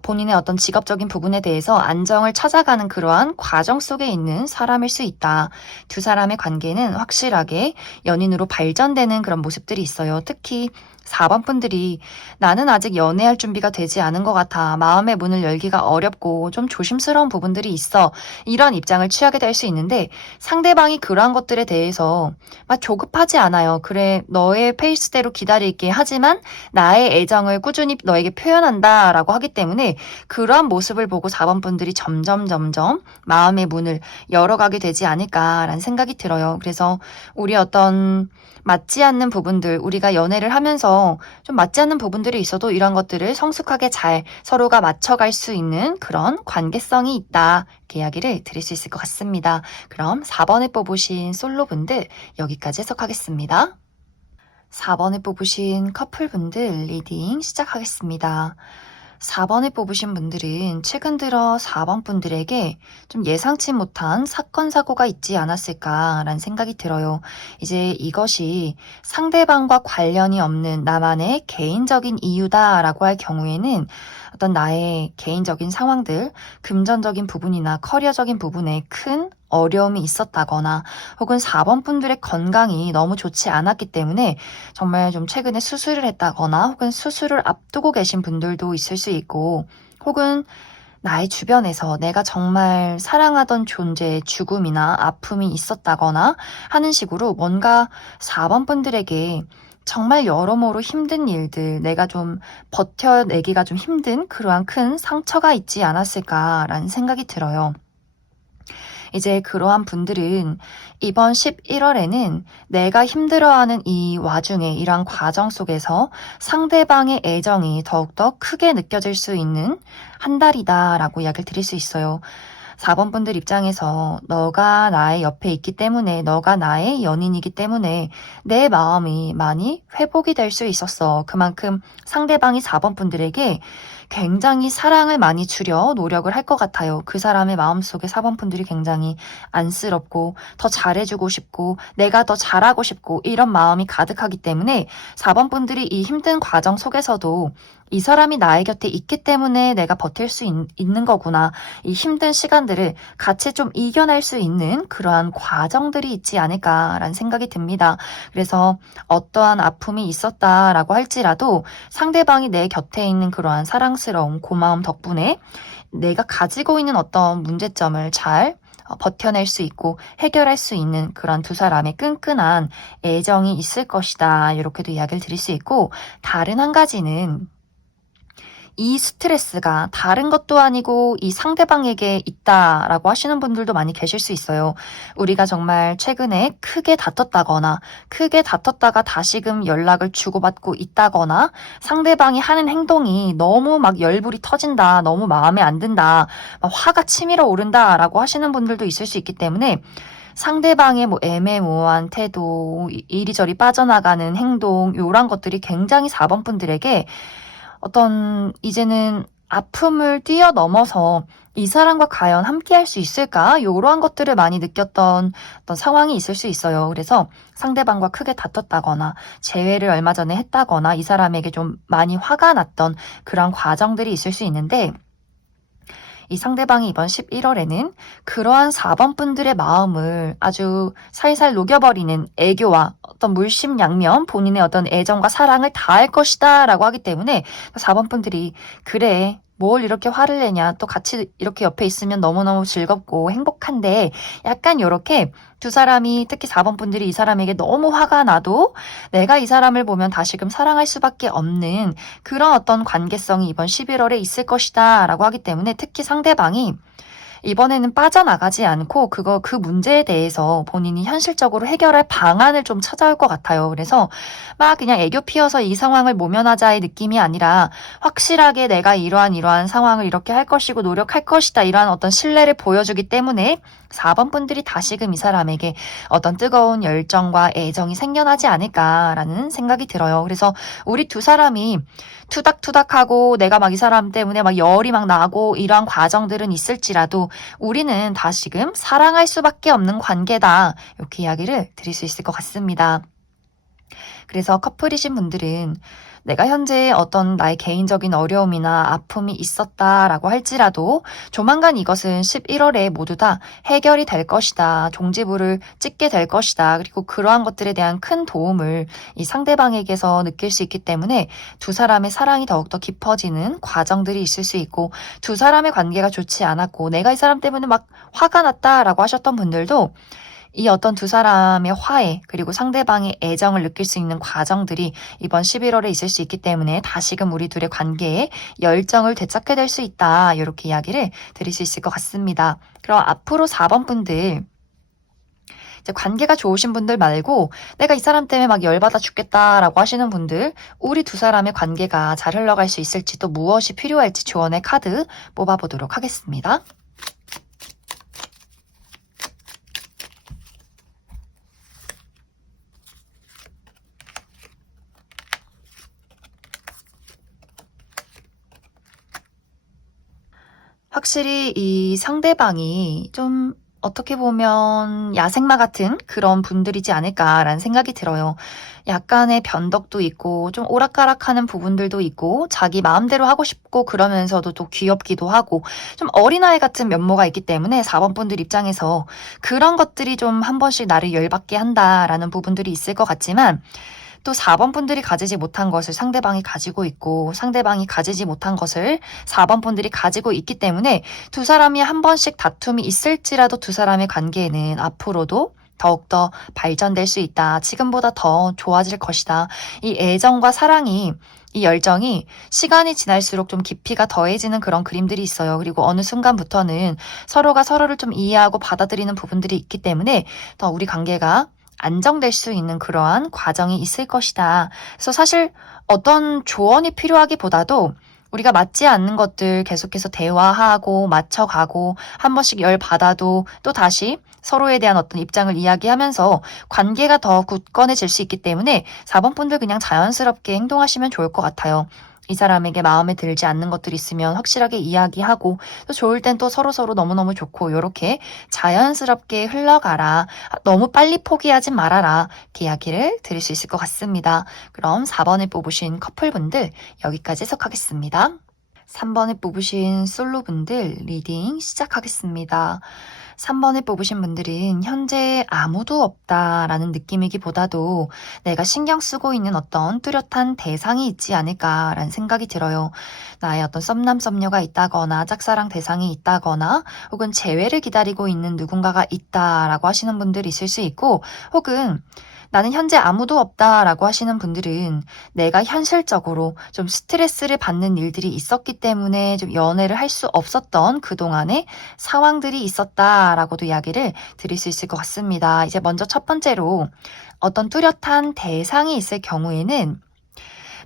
본인의 어떤 직업적인 부분에 대해서 안정을 찾아가는 그러한 과정 속에 있는 사람일 수 있다. 두 사람의 관계는 확실하게 연인으로 발전되는 그런 모습들이 있어요. 특히 4번 분들이 나는 아직 연애할 준비가 되지 않은 것 같아. 마음의 문을 열기가 어렵고 좀 조심스러운 부분들이 있어. 이런 입장을 취하게 될 수 있는데 상대방이 그러한 것들에 대해서 막 조급하지 않아요. 그래, 너의 페이스대로 기다릴게. 하지만 나의 애정을 꾸준히 너에게 표현한다 라고 하기 때문에 그러한 모습을 보고 4번 분들이 점점 마음의 문을 열어가게 되지 않을까라는 생각이 들어요. 그래서 우리 어떤 맞지 않는 부분들, 우리가 연애를 하면서 좀 맞지 않는 부분들이 있어도 이런 것들을 성숙하게 잘 서로가 맞춰갈 수 있는 그런 관계성이 있다. 이렇게 이야기를 드릴 수 있을 것 같습니다. 그럼 4번에 뽑으신 솔로분들 여기까지 해석하겠습니다. 4번에 뽑으신 커플분들 리딩 시작하겠습니다. 4번에 뽑으신 분들은 최근 들어 4번 분들에게 좀 예상치 못한 사건, 사고가 있지 않았을까라는 생각이 들어요. 이제 이것이 상대방과 관련이 없는 나만의 개인적인 이유다라고 할 경우에는 어떤 나의 개인적인 상황들, 금전적인 부분이나 커리어적인 부분에 큰 어려움이 있었다거나 혹은 4번 분들의 건강이 너무 좋지 않았기 때문에 정말 좀 최근에 수술을 했다거나 혹은 수술을 앞두고 계신 분들도 있을 수 있고, 혹은 나의 주변에서 내가 정말 사랑하던 존재의 죽음이나 아픔이 있었다거나 하는 식으로 뭔가 4번 분들에게 정말 여러모로 힘든 일들, 내가 좀 버텨내기가 좀 힘든 그러한 큰 상처가 있지 않았을까라는 생각이 들어요. 이제 그러한 분들은 이번 11월에는 내가 힘들어하는 이 와중에 이러한 과정 속에서 상대방의 애정이 더욱더 크게 느껴질 수 있는 한 달이다라고 이야기를 드릴 수 있어요. 4번 분들 입장에서 너가 나의 옆에 있기 때문에, 너가 나의 연인이기 때문에 내 마음이 많이 회복이 될 수 있었어. 그만큼 상대방이 4번 분들에게 굉장히 사랑을 많이 주려 노력을 할 것 같아요. 그 사람의 마음속에 4번 분들이 굉장히 안쓰럽고 더 잘해주고 싶고 내가 더 잘하고 싶고 이런 마음이 가득하기 때문에 4번 분들이 이 힘든 과정 속에서도 이 사람이 나의 곁에 있기 때문에 내가 버틸 수 있는 거구나. 이 힘든 시간들을 같이 좀 이겨낼 수 있는 그러한 과정들이 있지 않을까라는 생각이 듭니다. 그래서 어떠한 아픔이 있었다라고 할지라도 상대방이 내 곁에 있는 그러한 사랑스러움, 고마움 덕분에 내가 가지고 있는 어떤 문제점을 잘 버텨낼 수 있고 해결할 수 있는 그런 두 사람의 끈끈한 애정이 있을 것이다. 이렇게도 이야기를 드릴 수 있고, 다른 한 가지는 이 스트레스가 다른 것도 아니고 이 상대방에게 있다라고 하시는 분들도 많이 계실 수 있어요. 우리가 정말 최근에 크게 다퉜다거나 크게 다퉜다가 다시금 연락을 주고받고 있다거나 상대방이 하는 행동이 너무 막 열불이 터진다, 너무 마음에 안 든다, 막 화가 치밀어 오른다라고 하시는 분들도 있을 수 있기 때문에 상대방의 뭐 애매모호한 태도, 이리저리 빠져나가는 행동, 요런 것들이 굉장히 4번 분들에게 어떤 이제는 아픔을 뛰어넘어서 이 사람과 과연 함께할 수 있을까? 이러한 것들을 많이 느꼈던 어떤 상황이 있을 수 있어요. 그래서 상대방과 크게 다퉜다거나 재회를 얼마 전에 했다거나 이 사람에게 좀 많이 화가 났던 그런 과정들이 있을 수 있는데, 이 상대방이 이번 11월에는 그러한 4번 분들의 마음을 아주 살살 녹여버리는 애교와 어떤 물심양면 본인의 어떤 애정과 사랑을 다할 것이다 라고 하기 때문에 4번 분들이 그래, 뭘 이렇게 화를 내냐, 또 같이 이렇게 옆에 있으면 너무너무 즐겁고 행복한데, 약간 이렇게 두 사람이, 특히 4번 분들이 이 사람에게 너무 화가 나도 내가 이 사람을 보면 다시금 사랑할 수밖에 없는 그런 어떤 관계성이 이번 11월에 있을 것이다 라고 하기 때문에, 특히 상대방이 이번에는 빠져나가지 않고 그 문제에 대해서 본인이 현실적으로 해결할 방안을 좀 찾아올 것 같아요. 그래서 막 그냥 애교 피워서 이 상황을 모면하자의 느낌이 아니라 확실하게 내가 이러한 상황을 이렇게 할 것이고 노력할 것이다. 이러한 어떤 신뢰를 보여주기 때문에 4번 분들이 다시금 이 사람에게 어떤 뜨거운 열정과 애정이 생겨나지 않을까라는 생각이 들어요. 그래서 우리 두 사람이 투닥투닥하고 내가 막 이 사람 때문에 막 열이 막 나고 이러한 과정들은 있을지라도 우리는 다시금 사랑할 수밖에 없는 관계다. 이렇게 이야기를 드릴 수 있을 것 같습니다. 그래서 커플이신 분들은 내가 현재 어떤 나의 개인적인 어려움이나 아픔이 있었다라고 할지라도 조만간 이것은 11월에 모두 다 해결이 될 것이다. 종지부를 찍게 될 것이다. 그리고 그러한 것들에 대한 큰 도움을 이 상대방에게서 느낄 수 있기 때문에 두 사람의 사랑이 더욱더 깊어지는 과정들이 있을 수 있고 두 사람의 관계가 좋지 않았고 내가 이 사람 때문에 막 화가 났다라고 하셨던 분들도 이 어떤 두 사람의 화해 그리고 상대방의 애정을 느낄 수 있는 과정들이 이번 11월에 있을 수 있기 때문에 다시금 우리 둘의 관계에 열정을 되찾게 될 수 있다. 이렇게 이야기를 드릴 수 있을 것 같습니다. 그럼 앞으로 4번 분들 이제 관계가 좋으신 분들 말고 내가 이 사람 때문에 막 열받아 죽겠다라고 하시는 분들 우리 두 사람의 관계가 잘 흘러갈 수 있을지 또 무엇이 필요할지 조언의 카드 뽑아보도록 하겠습니다. 확실히 이 상대방이 좀 어떻게 보면 야생마 같은 그런 분들이지 않을까라는 생각이 들어요. 약간의 변덕도 있고 좀 오락가락하는 부분들도 있고 자기 마음대로 하고 싶고 그러면서도 또 귀엽기도 하고 좀 어린아이 같은 면모가 있기 때문에 4번 분들 입장에서 그런 것들이 좀 한 번씩 나를 열받게 한다라는 부분들이 있을 것 같지만 또 4번 분들이 가지지 못한 것을 상대방이 가지고 있고 상대방이 가지지 못한 것을 4번 분들이 가지고 있기 때문에 두 사람이 한 번씩 다툼이 있을지라도 두 사람의 관계에는 앞으로도 더욱더 발전될 수 있다. 지금보다 더 좋아질 것이다. 이 애정과 사랑이 이 열정이 시간이 지날수록 좀 깊이가 더해지는 그런 그림들이 있어요. 그리고 어느 순간부터는 서로가 서로를 좀 이해하고 받아들이는 부분들이 있기 때문에 더 우리 관계가 안정될 수 있는 그러한 과정이 있을 것이다. 그래서 사실 어떤 조언이 필요하기보다도 우리가 맞지 않는 것들 계속해서 대화하고 맞춰가고 한 번씩 열 받아도 또 다시 서로에 대한 어떤 입장을 이야기하면서 관계가 더 굳건해질 수 있기 때문에 4번 분들 그냥 자연스럽게 행동하시면 좋을 것 같아요. 이 사람에게 마음에 들지 않는 것들이 있으면 확실하게 이야기하고 또 좋을 땐 또 서로서로 너무너무 좋고 이렇게 자연스럽게 흘러가라. 너무 빨리 포기하지 말아라. 이렇게 이야기를 드릴 수 있을 것 같습니다. 그럼 4번을 뽑으신 커플분들 여기까지 해석하겠습니다. 3번을 뽑으신 솔로분들 리딩 시작하겠습니다. 3번을 뽑으신 분들은 현재 아무도 없다라는 느낌이기보다도 내가 신경 쓰고 있는 어떤 뚜렷한 대상이 있지 않을까라는 생각이 들어요. 나의 어떤 썸남 썸녀가 있다거나 짝사랑 대상이 있다거나 혹은 재회를 기다리고 있는 누군가가 있다라고 하시는 분들이 있을 수 있고 혹은 나는 현재 아무도 없다라고 하시는 분들은 내가 현실적으로 좀 스트레스를 받는 일들이 있었기 때문에 좀 연애를 할 수 없었던 그동안의 상황들이 있었다라고도 이야기를 드릴 수 있을 것 같습니다. 이제 먼저 첫 번째로 어떤 뚜렷한 대상이 있을 경우에는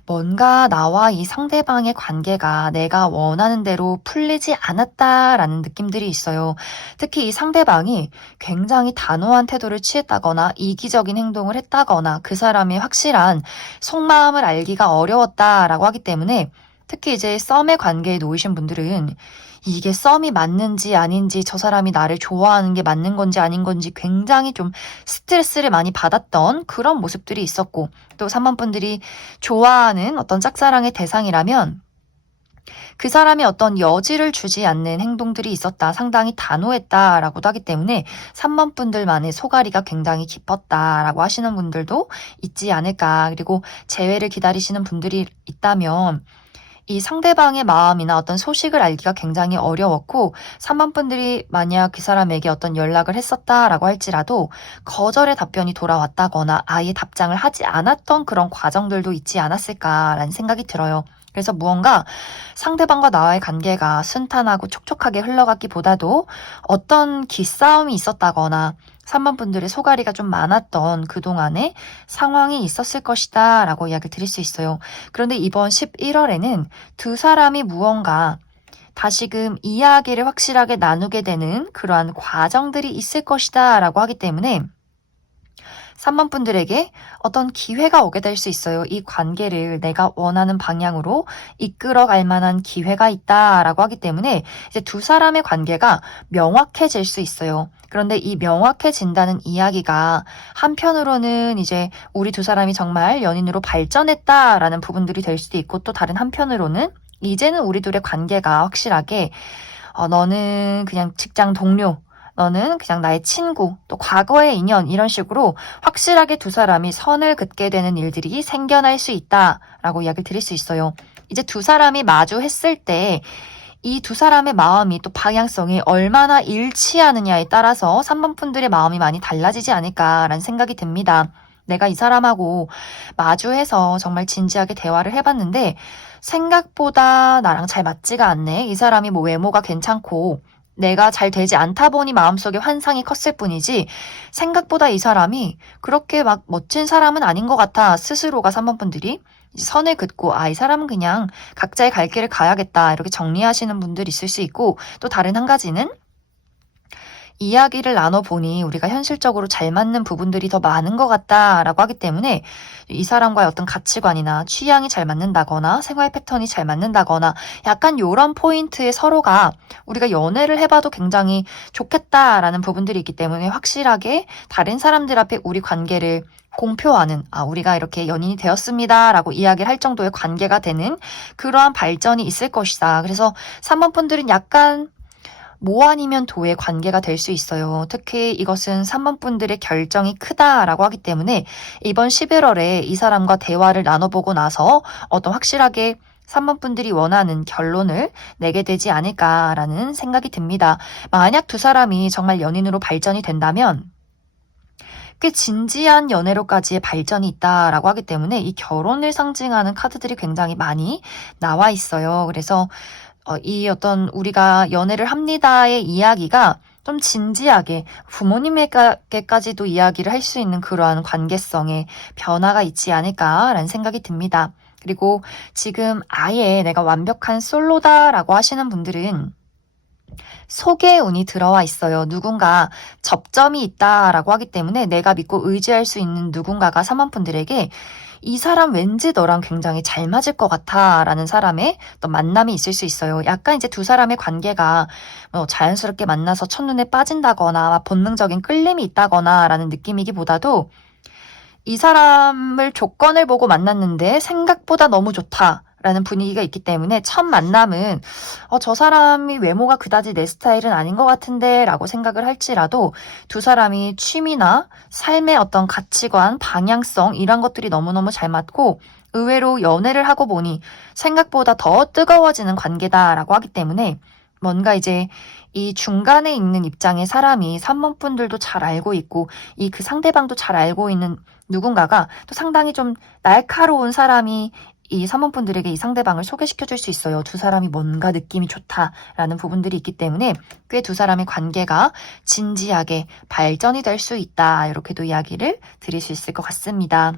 뭔가 나와 이 상대방의 관계가 내가 원하는 대로 풀리지 않았다라는 느낌들이 있어요. 특히 이 상대방이 굉장히 단호한 태도를 취했다거나 이기적인 행동을 했다거나 그 사람의 확실한 속마음을 알기가 어려웠다라고 하기 때문에 특히 이제 썸의 관계에 놓이신 분들은 이게 썸이 맞는지 아닌지 저 사람이 나를 좋아하는 게 맞는 건지 아닌 건지 굉장히 좀 스트레스를 많이 받았던 그런 모습들이 있었고 또 3번 분들이 좋아하는 어떤 짝사랑의 대상이라면 그 사람이 어떤 여지를 주지 않는 행동들이 있었다. 상당히 단호했다라고도 하기 때문에 3번 분들만의 소가리가 굉장히 깊었다라고 하시는 분들도 있지 않을까. 그리고 재회를 기다리시는 분들이 있다면 이 상대방의 마음이나 어떤 소식을 알기가 굉장히 어려웠고 3번 분들이 만약 그 사람에게 어떤 연락을 했었다라고 할지라도 거절의 답변이 돌아왔다거나 아예 답장을 하지 않았던 그런 과정들도 있지 않았을까라는 생각이 들어요. 그래서 무언가 상대방과 나와의 관계가 순탄하고 촉촉하게 흘러갔기보다도 어떤 기싸움이 있었다거나 3번 분들의 소갈이가 좀 많았던 그동안의 상황이 있었을 것이다 라고 이야기를 드릴 수 있어요. 그런데 이번 11월에는 두 사람이 무언가 다시금 이야기를 확실하게 나누게 되는 그러한 과정들이 있을 것이다 라고 하기 때문에 3번 분들에게 어떤 기회가 오게 될 수 있어요. 이 관계를 내가 원하는 방향으로 이끌어갈 만한 기회가 있다라고 하기 때문에 이제 두 사람의 관계가 명확해질 수 있어요. 그런데 이 명확해진다는 이야기가 한편으로는 이제 우리 두 사람이 정말 연인으로 발전했다라는 부분들이 될 수도 있고, 또 다른 한편으로는 이제는 우리 둘의 관계가 확실하게 너는 그냥 직장 동료, 너는 그냥 나의 친구, 또 과거의 인연, 이런 식으로 확실하게 두 사람이 선을 긋게 되는 일들이 생겨날 수 있다라고 이야기를 드릴 수 있어요. 이제 두 사람이 마주했을 때 이 두 사람의 마음이 또 방향성이 얼마나 일치하느냐에 따라서 3번 분들의 마음이 많이 달라지지 않을까라는 생각이 듭니다. 내가 이 사람하고 마주해서 정말 진지하게 대화를 해봤는데 생각보다 나랑 잘 맞지가 않네. 이 사람이 뭐 외모가 괜찮고 내가 잘 되지 않다 보니 마음속에 환상이 컸을 뿐이지 생각보다 이 사람이 그렇게 막 멋진 사람은 아닌 것 같아. 스스로가 3번 분들이 선을 긋고 이 사람은 그냥 각자의 갈 길을 가야겠다 이렇게 정리하시는 분들이 있을 수 있고, 또 다른 한 가지는 이야기를 나눠보니 우리가 현실적으로 잘 맞는 부분들이 더 많은 것 같다라고 하기 때문에 이 사람과의 어떤 가치관이나 취향이 잘 맞는다거나 생활 패턴이 잘 맞는다거나 약간 이런 포인트에 서로가 우리가 연애를 해봐도 굉장히 좋겠다라는 부분들이 있기 때문에 확실하게 다른 사람들 앞에 우리 관계를 공표하는, 우리가 이렇게 연인이 되었습니다 라고 이야기를 할 정도의 관계가 되는 그러한 발전이 있을 것이다. 그래서 3번 분들은 약간 모 아니면 도의 관계가 될 수 있어요. 특히 이것은 3번 분들의 결정이 크다라고 하기 때문에 이번 11월에 이 사람과 대화를 나눠보고 나서 어떤 확실하게 3번 분들이 원하는 결론을 내게 되지 않을까라는 생각이 듭니다. 만약 두 사람이 정말 연인으로 발전이 된다면 꽤 진지한 연애로까지의 발전이 있다라고 하기 때문에 이 결혼을 상징하는 카드들이 굉장히 많이 나와 있어요. 그래서 이 어떤 우리가 연애를 합니다의 이야기가 좀 진지하게 부모님에게까지도 이야기를 할 수 있는 그러한 관계성의 변화가 있지 않을까라는 생각이 듭니다. 그리고 지금 아예 내가 완벽한 솔로다라고 하시는 분들은 소개의 운이 들어와 있어요. 누군가 접점이 있다라고 하기 때문에 내가 믿고 의지할 수 있는 누군가가 3번 분들에게 이 사람 왠지 너랑 굉장히 잘 맞을 것 같아 라는 사람의 또 만남이 있을 수 있어요. 약간 이제 두 사람의 관계가 자연스럽게 만나서 첫눈에 빠진다거나 본능적인 끌림이 있다거나 라는 느낌이기보다도 이 사람을 조건을 보고 만났는데 생각보다 너무 좋다 라는 분위기가 있기 때문에 첫 만남은 저 사람이 외모가 그다지 내 스타일은 아닌 것 같은데 라고 생각을 할지라도 두 사람이 취미나 삶의 어떤 가치관, 방향성 이런 것들이 너무너무 잘 맞고 의외로 연애를 하고 보니 생각보다 더 뜨거워지는 관계다라고 하기 때문에 뭔가 이제 이 중간에 있는 입장의 사람이 3번 분들도 잘 알고 있고 이 그 상대방도 잘 알고 있는 누군가가 또 상당히 좀 날카로운 사람이 이 3번 분들에게 이 상대방을 소개시켜 줄 수 있어요. 두 사람이 뭔가 느낌이 좋다라는 부분들이 있기 때문에 꽤 두 사람의 관계가 진지하게 발전이 될 수 있다. 이렇게도 이야기를 드릴 수 있을 것 같습니다.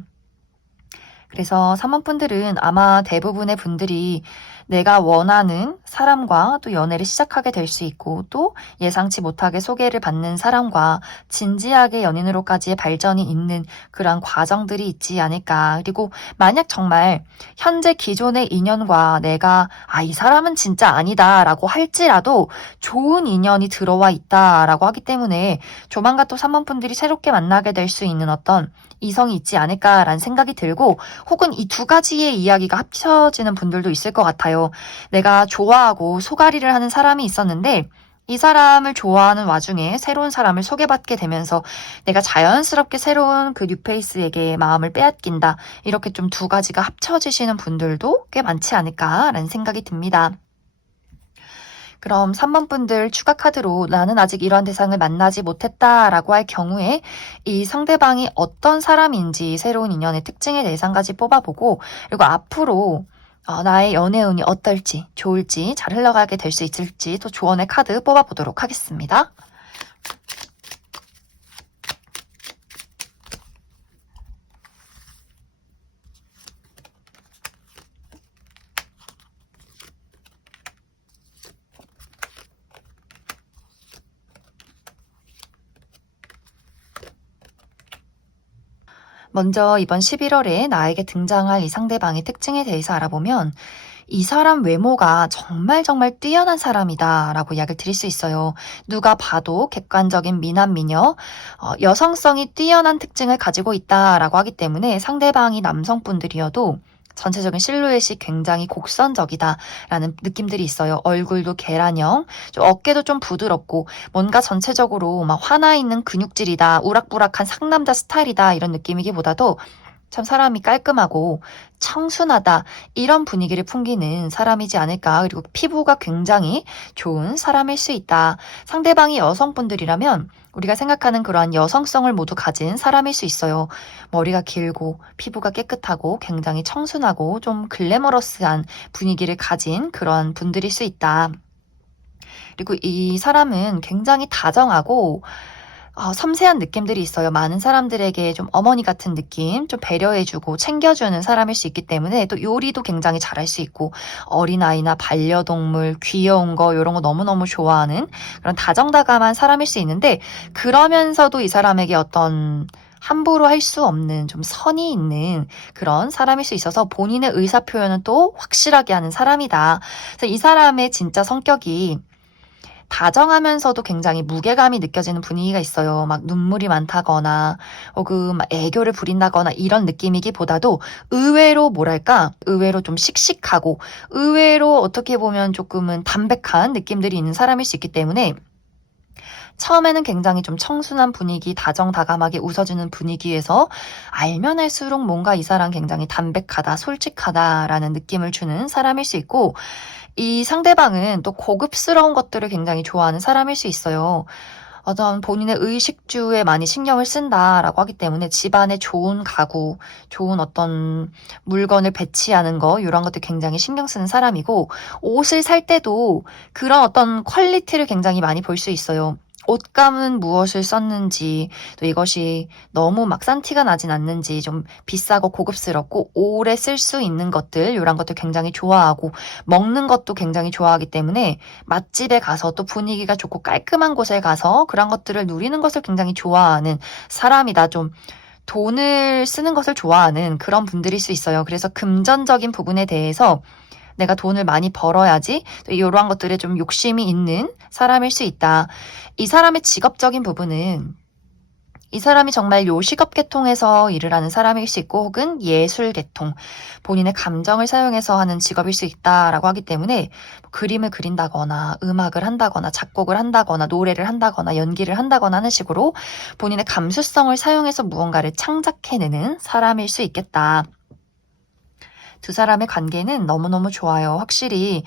그래서 3번 분들은 아마 대부분의 분들이 내가 원하는 사람과 또 연애를 시작하게 될 수 있고 또 예상치 못하게 소개를 받는 사람과 진지하게 연인으로까지의 발전이 있는 그런 과정들이 있지 않을까. 그리고 만약 정말 현재 기존의 인연과 내가 이 사람은 진짜 아니다 라고 할지라도 좋은 인연이 들어와 있다 라고 하기 때문에 조만간 또 3번 분들이 새롭게 만나게 될 수 있는 어떤 이성이 있지 않을까라는 생각이 들고, 혹은 이 두 가지의 이야기가 합쳐지는 분들도 있을 것 같아요. 내가 좋아하고 소갈이를 하는 사람이 있었는데 이 사람을 좋아하는 와중에 새로운 사람을 소개받게 되면서 내가 자연스럽게 새로운 그 뉴페이스에게 마음을 빼앗긴다. 이렇게 좀 두 가지가 합쳐지시는 분들도 꽤 많지 않을까라는 생각이 듭니다. 그럼 3번 분들 추가 카드로 나는 아직 이러한 대상을 만나지 못했다라고 할 경우에 이 상대방이 어떤 사람인지 새로운 인연의 특징에 대해서 한 가지 뽑아보고, 그리고 앞으로 나의 연애운이 어떨지, 좋을지, 잘 흘러가게 될 수 있을지 또 조언의 카드 뽑아보도록 하겠습니다. 먼저 이번 11월에 나에게 등장할 이 상대방의 특징에 대해서 알아보면 이 사람 외모가 정말 정말 뛰어난 사람이다 라고 이야기를 드릴 수 있어요. 누가 봐도 객관적인 미남 미녀, 여성성이 뛰어난 특징을 가지고 있다라고 하기 때문에 상대방이 남성분들이어도 전체적인 실루엣이 굉장히 곡선적이다라는 느낌들이 있어요. 얼굴도 계란형, 좀 어깨도 좀 부드럽고 뭔가 전체적으로 막 화나 있는 근육질이다, 우락부락한 상남자 스타일이다 이런 느낌이기보다도 참 사람이 깔끔하고 청순하다 이런 분위기를 풍기는 사람이지 않을까. 그리고 피부가 굉장히 좋은 사람일 수 있다. 상대방이 여성분들이라면 우리가 생각하는 그러한 여성성을 모두 가진 사람일 수 있어요. 머리가 길고 피부가 깨끗하고 굉장히 청순하고 좀 글래머러스한 분위기를 가진 그런 분들일 수 있다. 그리고 이 사람은 굉장히 다정하고 섬세한 느낌들이 있어요. 많은 사람들에게 좀 어머니 같은 느낌, 좀 배려해주고 챙겨주는 사람일 수 있기 때문에 또 요리도 굉장히 잘할 수 있고 어린아이나 반려동물, 귀여운 거 이런 거 너무너무 좋아하는 그런 다정다감한 사람일 수 있는데 그러면서도 이 사람에게 어떤 함부로 할 수 없는 좀 선이 있는 그런 사람일 수 있어서 본인의 의사표현은 또 확실하게 하는 사람이다. 그래서 이 사람의 진짜 성격이 다정하면서도 굉장히 무게감이 느껴지는 분위기가 있어요. 막 눈물이 많다거나 혹은 막 애교를 부린다거나 이런 느낌이기보다도 의외로 뭐랄까 의외로 좀 씩씩하고 의외로 어떻게 보면 조금은 담백한 느낌들이 있는 사람일 수 있기 때문에 처음에는 굉장히 좀 청순한 분위기, 다정다감하게 웃어주는 분위기에서 알면 알수록 뭔가 이 사람 굉장히 담백하다, 솔직하다라는 느낌을 주는 사람일 수 있고 이 상대방은 또 고급스러운 것들을 굉장히 좋아하는 사람일 수 있어요. 어떤 본인의 의식주에 많이 신경을 쓴다라고 하기 때문에 집안에 좋은 가구, 좋은 어떤 물건을 배치하는 거 이런 것들 굉장히 신경 쓰는 사람이고 옷을 살 때도 그런 어떤 퀄리티를 굉장히 많이 볼 수 있어요. 옷감은 무엇을 썼는지 또 이것이 너무 막 싼 티가 나진 않는지 좀 비싸고 고급스럽고 오래 쓸 수 있는 것들 이런 것들 굉장히 좋아하고 먹는 것도 굉장히 좋아하기 때문에 맛집에 가서 또 분위기가 좋고 깔끔한 곳에 가서 그런 것들을 누리는 것을 굉장히 좋아하는 사람이다. 좀 돈을 쓰는 것을 좋아하는 그런 분들일 수 있어요. 그래서 금전적인 부분에 대해서 내가 돈을 많이 벌어야지 또 이러한 것들에 좀 욕심이 있는 사람일 수 있다. 이 사람의 직업적인 부분은 이 사람이 정말 요식업계통에서 일을 하는 사람일 수 있고 혹은 예술계통, 본인의 감정을 사용해서 하는 직업일 수 있다라고 하기 때문에 그림을 그린다거나 음악을 한다거나 작곡을 한다거나 노래를 한다거나 연기를 한다거나 하는 식으로 본인의 감수성을 사용해서 무언가를 창작해내는 사람일 수 있겠다. 두 사람의 관계는 너무너무 좋아요. 확실히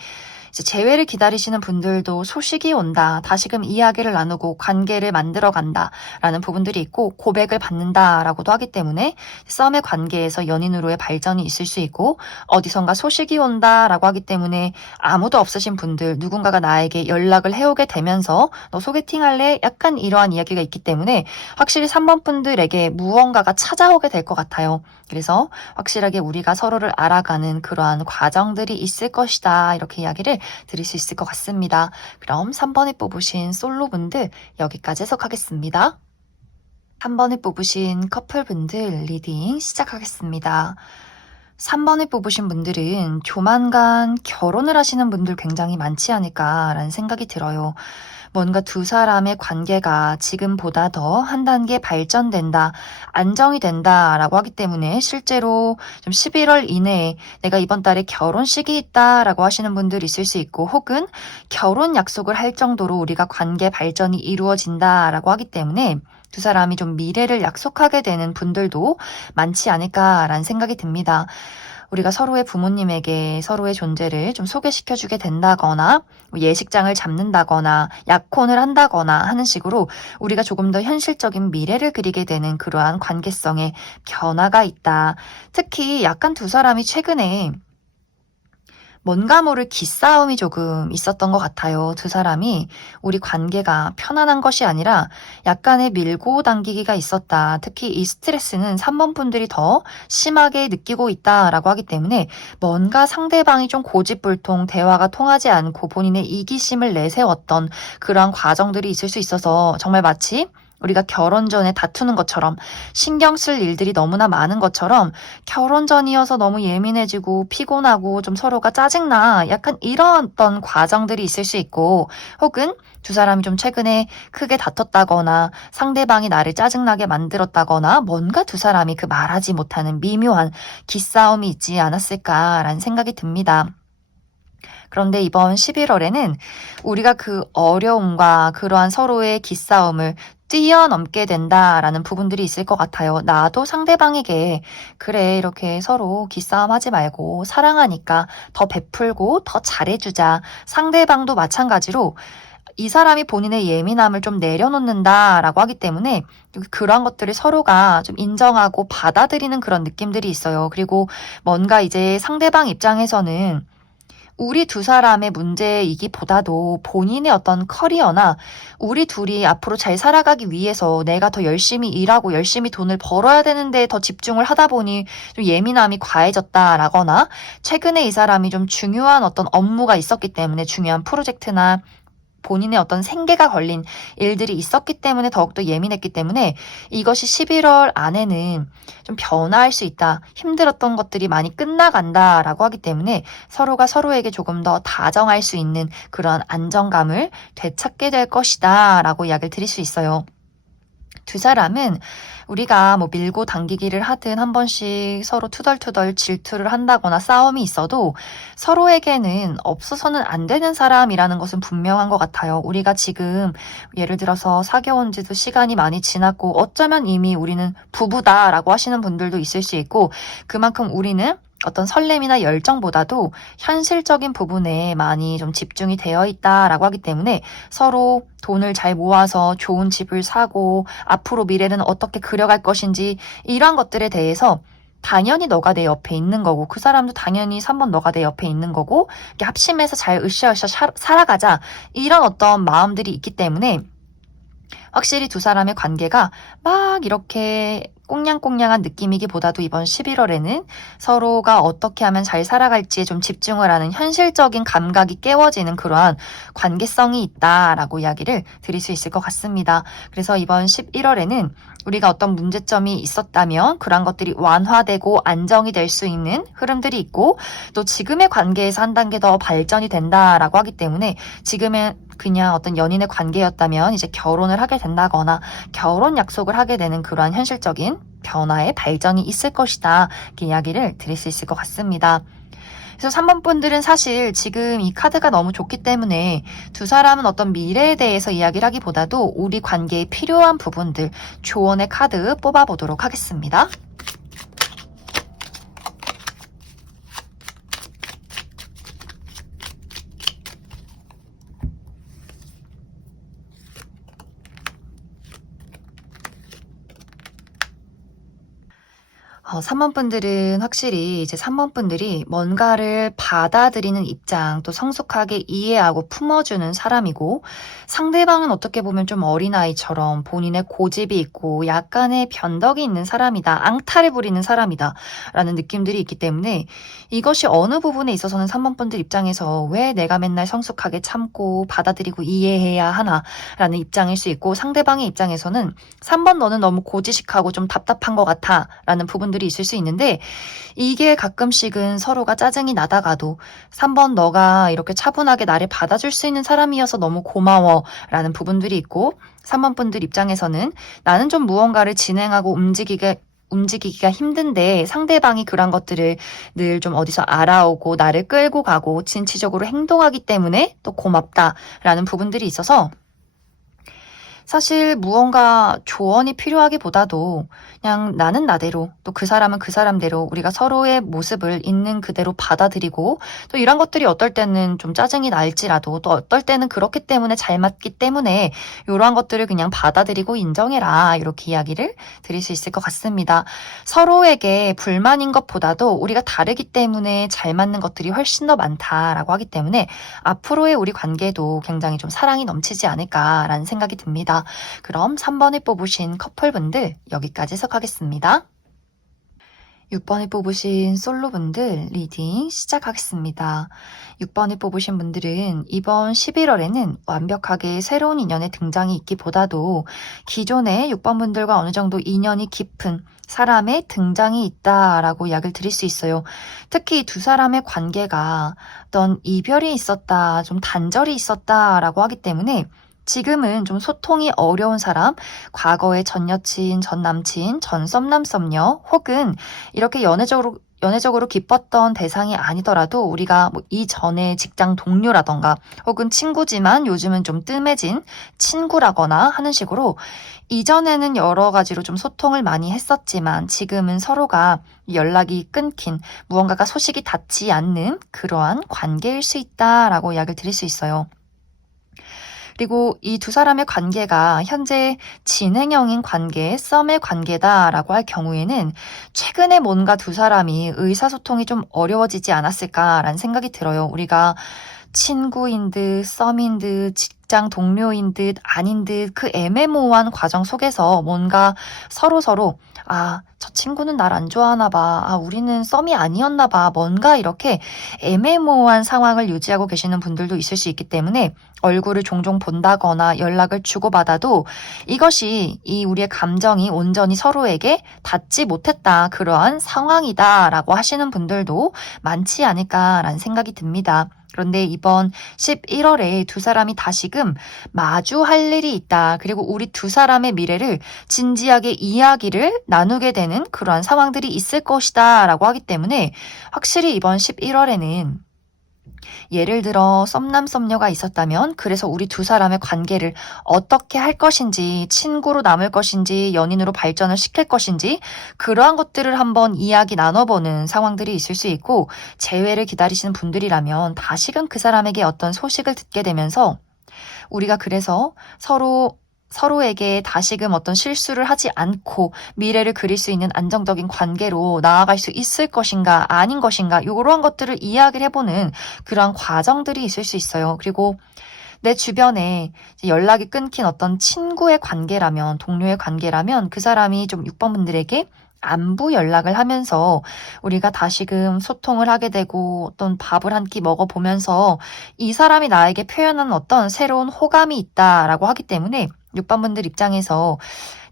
이제 재회를 기다리시는 분들도 소식이 온다. 다시금 이야기를 나누고 관계를 만들어 간다라는 부분들이 있고 고백을 받는다라고도 하기 때문에 썸의 관계에서 연인으로의 발전이 있을 수 있고 어디선가 소식이 온다라고 하기 때문에 아무도 없으신 분들 누군가가 나에게 연락을 해오게 되면서 너 소개팅할래? 약간 이러한 이야기가 있기 때문에 확실히 3번 분들에게 무언가가 찾아오게 될 것 같아요. 그래서 확실하게 우리가 서로를 알아가는 그러한 과정들이 있을 것이다. 이렇게 이야기를 드릴 수 있을 것 같습니다. 그럼 3번에 뽑으신 솔로분들 여기까지 해석하겠습니다. 3번에 뽑으신 커플분들 리딩 시작하겠습니다. 3번을 뽑으신 분들은 조만간 결혼을 하시는 분들 굉장히 많지 않을까라는 생각이 들어요. 뭔가 두 사람의 관계가 지금보다 더 한 단계 발전된다, 안정이 된다라고 하기 때문에 실제로 좀 11월 이내에 내가 이번 달에 결혼식이 있다라고 하시는 분들이 있을 수 있고 혹은 결혼 약속을 할 정도로 우리가 관계 발전이 이루어진다라고 하기 때문에 두 사람이 좀 미래를 약속하게 되는 분들도 많지 않을까라는 생각이 듭니다. 우리가 서로의 부모님에게 서로의 존재를 좀 소개시켜주게 된다거나 예식장을 잡는다거나 약혼을 한다거나 하는 식으로 우리가 조금 더 현실적인 미래를 그리게 되는 그러한 관계성의 변화가 있다. 특히 약간 두 사람이 최근에 뭔가 모를 기싸움이 조금 있었던 것 같아요. 두 사람이 우리 관계가 편안한 것이 아니라 약간의 밀고 당기기가 있었다. 특히 이 스트레스는 3번 분들이 더 심하게 느끼고 있다라고 하기 때문에 뭔가 상대방이 좀 고집불통 대화가 통하지 않고 본인의 이기심을 내세웠던 그러한 과정들이 있을 수 있어서 정말 마치 우리가 결혼 전에 다투는 것처럼 신경 쓸 일들이 너무나 많은 것처럼 결혼 전이어서 너무 예민해지고 피곤하고 좀 서로가 짜증나 약간 이런 어떤 과정들이 있을 수 있고 혹은 두 사람이 좀 최근에 크게 다퉜다거나 상대방이 나를 짜증나게 만들었다거나 뭔가 두 사람이 그 말하지 못하는 미묘한 기싸움이 있지 않았을까라는 생각이 듭니다. 그런데 이번 11월에는 우리가 그 어려움과 그러한 서로의 기싸움을 뛰어넘게 된다라는 부분들이 있을 것 같아요. 나도 상대방에게 그래 이렇게 서로 기싸움하지 말고 사랑하니까 더 베풀고 더 잘해주자. 상대방도 마찬가지로 이 사람이 본인의 예민함을 좀 내려놓는다라고 하기 때문에 그런 것들을 서로가 좀 인정하고 받아들이는 그런 느낌들이 있어요. 그리고 뭔가 이제 상대방 입장에서는 우리 두 사람의 문제이기보다도 본인의 어떤 커리어나 우리 둘이 앞으로 잘 살아가기 위해서 내가 더 열심히 일하고 열심히 돈을 벌어야 되는데 더 집중을 하다 보니 좀 예민함이 과해졌다라거나 최근에 이 사람이 좀 중요한 어떤 업무가 있었기 때문에 중요한 프로젝트나 본인의 어떤 생계가 걸린 일들이 있었기 때문에 더욱더 예민했기 때문에 이것이 11월 안에는 좀 변화할 수 있다. 힘들었던 것들이 많이 끝나간다라고 하기 때문에 서로가 서로에게 조금 더 다정할 수 있는 그런 안정감을 되찾게 될 것이다 라고 이야기를 드릴 수 있어요. 두 사람은 우리가 뭐 밀고 당기기를 하든 한 번씩 서로 투덜투덜 질투를 한다거나 싸움이 있어도 서로에게는 없어서는 안 되는 사람이라는 것은 분명한 것 같아요. 우리가 지금 예를 들어서 사귀어온 지도 시간이 많이 지났고 어쩌면 이미 우리는 부부다라고 하시는 분들도 있을 수 있고 그만큼 우리는 어떤 설렘이나 열정보다도 현실적인 부분에 많이 좀 집중이 되어 있다라고 하기 때문에 서로 돈을 잘 모아서 좋은 집을 사고 앞으로 미래는 어떻게 그려갈 것인지 이러한 것들에 대해서 당연히 너가 내 옆에 있는 거고 그 사람도 당연히 3번 너가 내 옆에 있는 거고 이렇게 합심해서 잘 으쌰으쌰 살아가자 이런 어떤 마음들이 있기 때문에 확실히 두 사람의 관계가 막 이렇게 꽁냥꽁냥한 느낌이기보다도 이번 11월에는 서로가 어떻게 하면 잘 살아갈지에 좀 집중을 하는 현실적인 감각이 깨워지는 그러한 관계성이 있다라고 이야기를 드릴 수 있을 것 같습니다. 그래서 이번 11월에는 우리가 어떤 문제점이 있었다면 그런 것들이 완화되고 안정이 될 수 있는 흐름들이 있고 또 지금의 관계에서 한 단계 더 발전이 된다라고 하기 때문에 지금의 그냥 어떤 연인의 관계였다면 이제 결혼을 하게 된다거나 결혼 약속을 하게 되는 그러한 현실적인 변화의 발전이 있을 것이다. 이렇게 이야기를 드릴 수 있을 것 같습니다. 그래서 3번 분들은 사실 지금 이 카드가 너무 좋기 때문에 두 사람은 어떤 미래에 대해서 이야기를 하기보다도 우리 관계에 필요한 부분들 조언의 카드 뽑아보도록 하겠습니다. 3번 분들은 확실히 이제 3번 분들이 뭔가를 받아들이는 입장, 또 성숙하게 이해하고 품어주는 사람이고, 상대방은 어떻게 보면 좀 어린아이처럼 본인의 고집이 있고 약간의 변덕이 있는 사람이다, 앙탈을 부리는 사람이다, 라는 느낌들이 있기 때문에 이것이 어느 부분에 있어서는 3번 분들 입장에서 왜 내가 맨날 성숙하게 참고 받아들이고 이해해야 하나, 라는 입장일 수 있고, 상대방의 입장에서는 3번 너는 너무 고지식하고 좀 답답한 것 같아, 라는 부분들이 있을 수 있는데 이게 가끔씩은 서로가 짜증이 나다가도 3번 너가 이렇게 차분하게 나를 받아줄 수 있는 사람이어서 너무 고마워 라는 부분들이 있고 3번 분들 입장에서는 나는 좀 무언가를 진행하고 움직이기가 힘든데 상대방이 그런 것들을 늘 좀 어디서 알아오고 나를 끌고 가고 진취적으로 행동하기 때문에 또 고맙다라는 부분들이 있어서 사실 무언가 조언이 필요하기보다도 그냥 나는 나대로 또 그 사람은 그 사람대로 우리가 서로의 모습을 있는 그대로 받아들이고 또 이런 것들이 어떨 때는 좀 짜증이 날지라도 또 어떨 때는 그렇기 때문에 잘 맞기 때문에 이러한 것들을 그냥 받아들이고 인정해라 이렇게 이야기를 드릴 수 있을 것 같습니다. 서로에게 불만인 것보다도 우리가 다르기 때문에 잘 맞는 것들이 훨씬 더 많다라고 하기 때문에 앞으로의 우리 관계도 굉장히 좀 사랑이 넘치지 않을까라는 생각이 듭니다. 그럼 3번에 뽑으신 커플분들 여기까지 해석하겠습니다. 6번에 뽑으신 솔로분들 리딩 시작하겠습니다. 6번에 뽑으신 분들은 이번 11월에는 완벽하게 새로운 인연의 등장이 있기보다도 기존의 6번 분들과 어느 정도 인연이 깊은 사람의 등장이 있다라고 이야기를 드릴 수 있어요. 특히 두 사람의 관계가 어떤 이별이 있었다, 좀 단절이 있었다라고 하기 때문에 지금은 좀 소통이 어려운 사람, 과거의 전 여친, 전 남친, 전 썸남 썸녀, 혹은 이렇게 연애적으로 기뻤던 대상이 아니더라도 우리가 뭐 이전에 직장 동료라던가 혹은 친구지만 요즘은 좀 뜸해진 친구라거나 하는 식으로 이전에는 여러 가지로 좀 소통을 많이 했었지만 지금은 서로가 연락이 끊긴 무언가가 소식이 닿지 않는 그러한 관계일 수 있다라고 이야기를 드릴 수 있어요. 그리고 이 두 사람의 관계가 현재 진행형인 관계, 썸의 관계다라고 할 경우에는 최근에 뭔가 두 사람이 의사소통이 좀 어려워지지 않았을까라는 생각이 들어요. 우리가 친구인 듯, 썸인 듯, 직장 동료인 듯, 아닌 듯, 그 애매모호한 과정 속에서 뭔가 서로서로, 저 친구는 날 안 좋아하나 봐. 우리는 썸이 아니었나 봐. 뭔가 이렇게 애매모호한 상황을 유지하고 계시는 분들도 있을 수 있기 때문에 얼굴을 종종 본다거나 연락을 주고받아도 이것이 이 우리의 감정이 온전히 서로에게 닿지 못했다. 그러한 상황이다라고 하시는 분들도 많지 않을까라는 생각이 듭니다. 그런데 이번 11월에 두 사람이 다시금 마주할 일이 있다. 그리고 우리 두 사람의 미래를 진지하게 이야기를 나누게 되는 그러한 상황들이 있을 것이다. 라고 하기 때문에 확실히 이번 11월에는 예를 들어 썸남 썸녀가 있었다면 그래서 우리 두 사람의 관계를 어떻게 할 것인지, 친구로 남을 것인지, 연인으로 발전을 시킬 것인지 그러한 것들을 한번 이야기 나눠보는 상황들이 있을 수 있고, 재회를 기다리시는 분들이라면 다시금 그 사람에게 어떤 소식을 듣게 되면서 우리가 그래서 서로에게 다시금 어떤 실수를 하지 않고 미래를 그릴 수 있는 안정적인 관계로 나아갈 수 있을 것인가 아닌 것인가 이러한 것들을 이야기를 해보는 그러한 과정들이 있을 수 있어요. 그리고 내 주변에 연락이 끊긴 어떤 친구의 관계라면, 동료의 관계라면 그 사람이 좀 6번 분들에게 안부 연락을 하면서 우리가 다시금 소통을 하게 되고 어떤 밥을 한 끼 먹어보면서 이 사람이 나에게 표현한 어떤 새로운 호감이 있다라고 하기 때문에 6번 분들 입장에서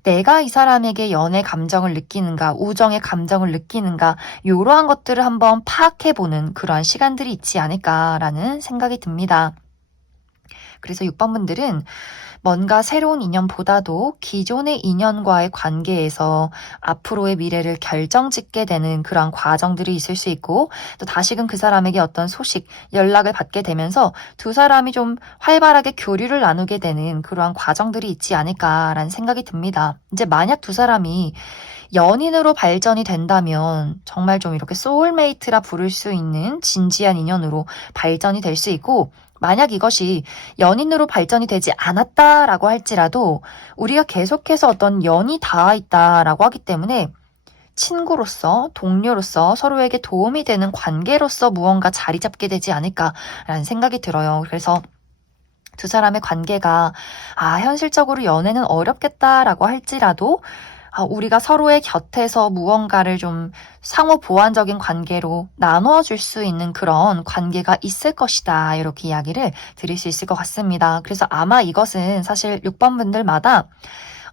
내가 이 사람에게 연애 감정을 느끼는가, 우정의 감정을 느끼는가, 이러한 것들을 한번 파악해보는 그러한 시간들이 있지 않을까라는 생각이 듭니다. 그래서 6번 분들은 뭔가 새로운 인연보다도 기존의 인연과의 관계에서 앞으로의 미래를 결정짓게 되는 그런 과정들이 있을 수 있고, 또 다시금 그 사람에게 어떤 소식, 연락을 받게 되면서 두 사람이 좀 활발하게 교류를 나누게 되는 그러한 과정들이 있지 않을까라는 생각이 듭니다. 이제 만약 두 사람이 연인으로 발전이 된다면 정말 좀 이렇게 소울메이트라 부를 수 있는 진지한 인연으로 발전이 될 수 있고, 만약 이것이 연인으로 발전이 되지 않았다라고 할지라도 우리가 계속해서 어떤 연이 닿아 있다라고 하기 때문에 친구로서, 동료로서 서로에게 도움이 되는 관계로서 무언가 자리 잡게 되지 않을까라는 생각이 들어요. 그래서 두 사람의 관계가 현실적으로 연애는 어렵겠다라고 할지라도 우리가 서로의 곁에서 무언가를 좀 상호 보완적인 관계로 나누어 줄 수 있는 그런 관계가 있을 것이다. 이렇게 이야기를 드릴 수 있을 것 같습니다. 그래서 아마 이것은 사실 6번 분들마다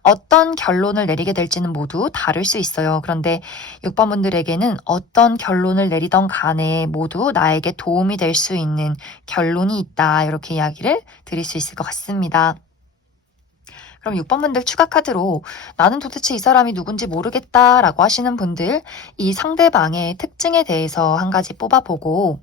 어떤 결론을 내리게 될지는 모두 다를 수 있어요. 그런데 6번 분들에게는 어떤 결론을 내리던 간에 모두 나에게 도움이 될 수 있는 결론이 있다. 이렇게 이야기를 드릴 수 있을 것 같습니다. 그럼 6번 분들 추가 카드로 나는 도대체 이 사람이 누군지 모르겠다라고 하시는 분들, 이 상대방의 특징에 대해서 한 가지 뽑아보고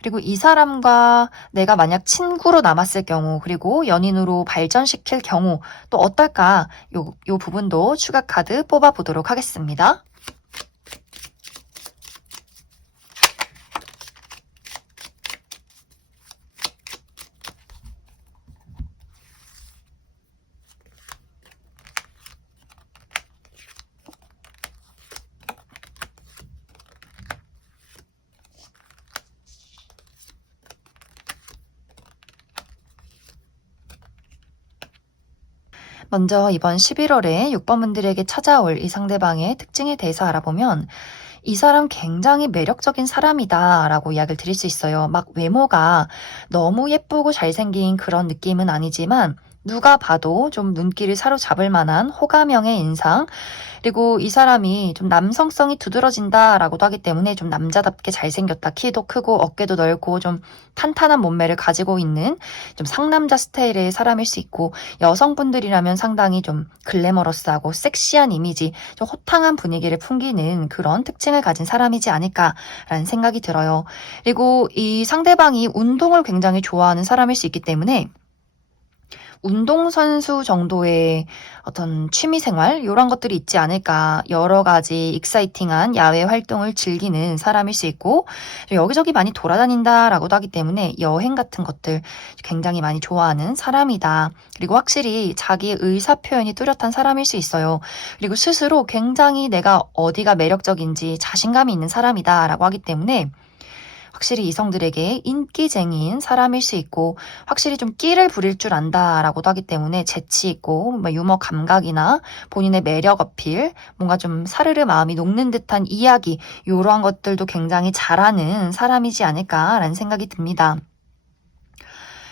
그리고 이 사람과 내가 만약 친구로 남았을 경우, 그리고 연인으로 발전시킬 경우 또 어떨까? 요 부분도 추가 카드 뽑아보도록 하겠습니다. 먼저 이번 11월에 6번 분들에게 찾아올 이 상대방의 특징에 대해서 알아보면 이 사람 굉장히 매력적인 사람이다 라고 이야기를 드릴 수 있어요. 막 외모가 너무 예쁘고 잘생긴 그런 느낌은 아니지만 누가 봐도 좀 눈길을 사로잡을 만한 호감형의 인상, 그리고 이 사람이 좀 남성성이 두드러진다라고도 하기 때문에 좀 남자답게 잘생겼다. 키도 크고 어깨도 넓고 좀 탄탄한 몸매를 가지고 있는 좀 상남자 스타일의 사람일 수 있고, 여성분들이라면 상당히 좀 글래머러스하고 섹시한 이미지, 좀 호탕한 분위기를 풍기는 그런 특징을 가진 사람이지 않을까라는 생각이 들어요. 그리고 이 상대방이 운동을 굉장히 좋아하는 사람일 수 있기 때문에 운동선수 정도의 어떤 취미생활 이런 것들이 있지 않을까. 여러 가지 익사이팅한 야외 활동을 즐기는 사람일 수 있고, 여기저기 많이 돌아다닌다라고도 하기 때문에 여행 같은 것들 굉장히 많이 좋아하는 사람이다. 그리고 확실히 자기 의사 표현이 뚜렷한 사람일 수 있어요. 그리고 스스로 굉장히 내가 어디가 매력적인지 자신감이 있는 사람이다라고 하기 때문에 확실히 이성들에게 인기쟁이인 사람일 수 있고, 확실히 좀 끼를 부릴 줄 안다라고도 하기 때문에 재치 있고 유머 감각이나 본인의 매력 어필, 뭔가 좀 사르르 마음이 녹는 듯한 이야기, 이러한 것들도 굉장히 잘하는 사람이지 않을까라는 생각이 듭니다.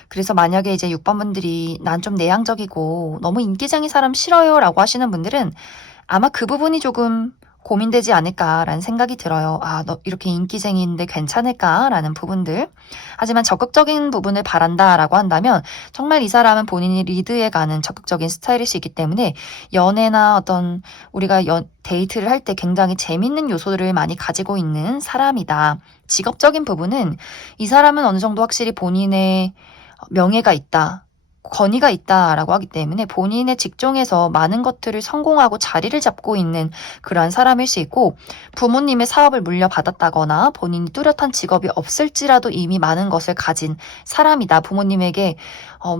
그래서 만약에 이제 6번 분들이 난 좀 내향적이고 너무 인기쟁이 사람 싫어요 라고 하시는 분들은 아마 그 부분이 조금 고민되지 않을까라는 생각이 들어요. 아, 너 이렇게 인기쟁이인데 괜찮을까라는 부분들. 하지만 적극적인 부분을 바란다라고 한다면 정말 이 사람은 본인이 리드해가는 적극적인 스타일일 수 있기 때문에 연애나 어떤 우리가 데이트를 할 때 굉장히 재밌는 요소들을 많이 가지고 있는 사람이다. 직업적인 부분은 이 사람은 어느 정도 확실히 본인의 명예가 있다. 권위가 있다라고 하기 때문에 본인의 직종에서 많은 것들을 성공하고 자리를 잡고 있는 그러한 사람일 수 있고, 부모님의 사업을 물려받았다거나 본인이 뚜렷한 직업이 없을지라도 이미 많은 것을 가진 사람이다. 부모님에게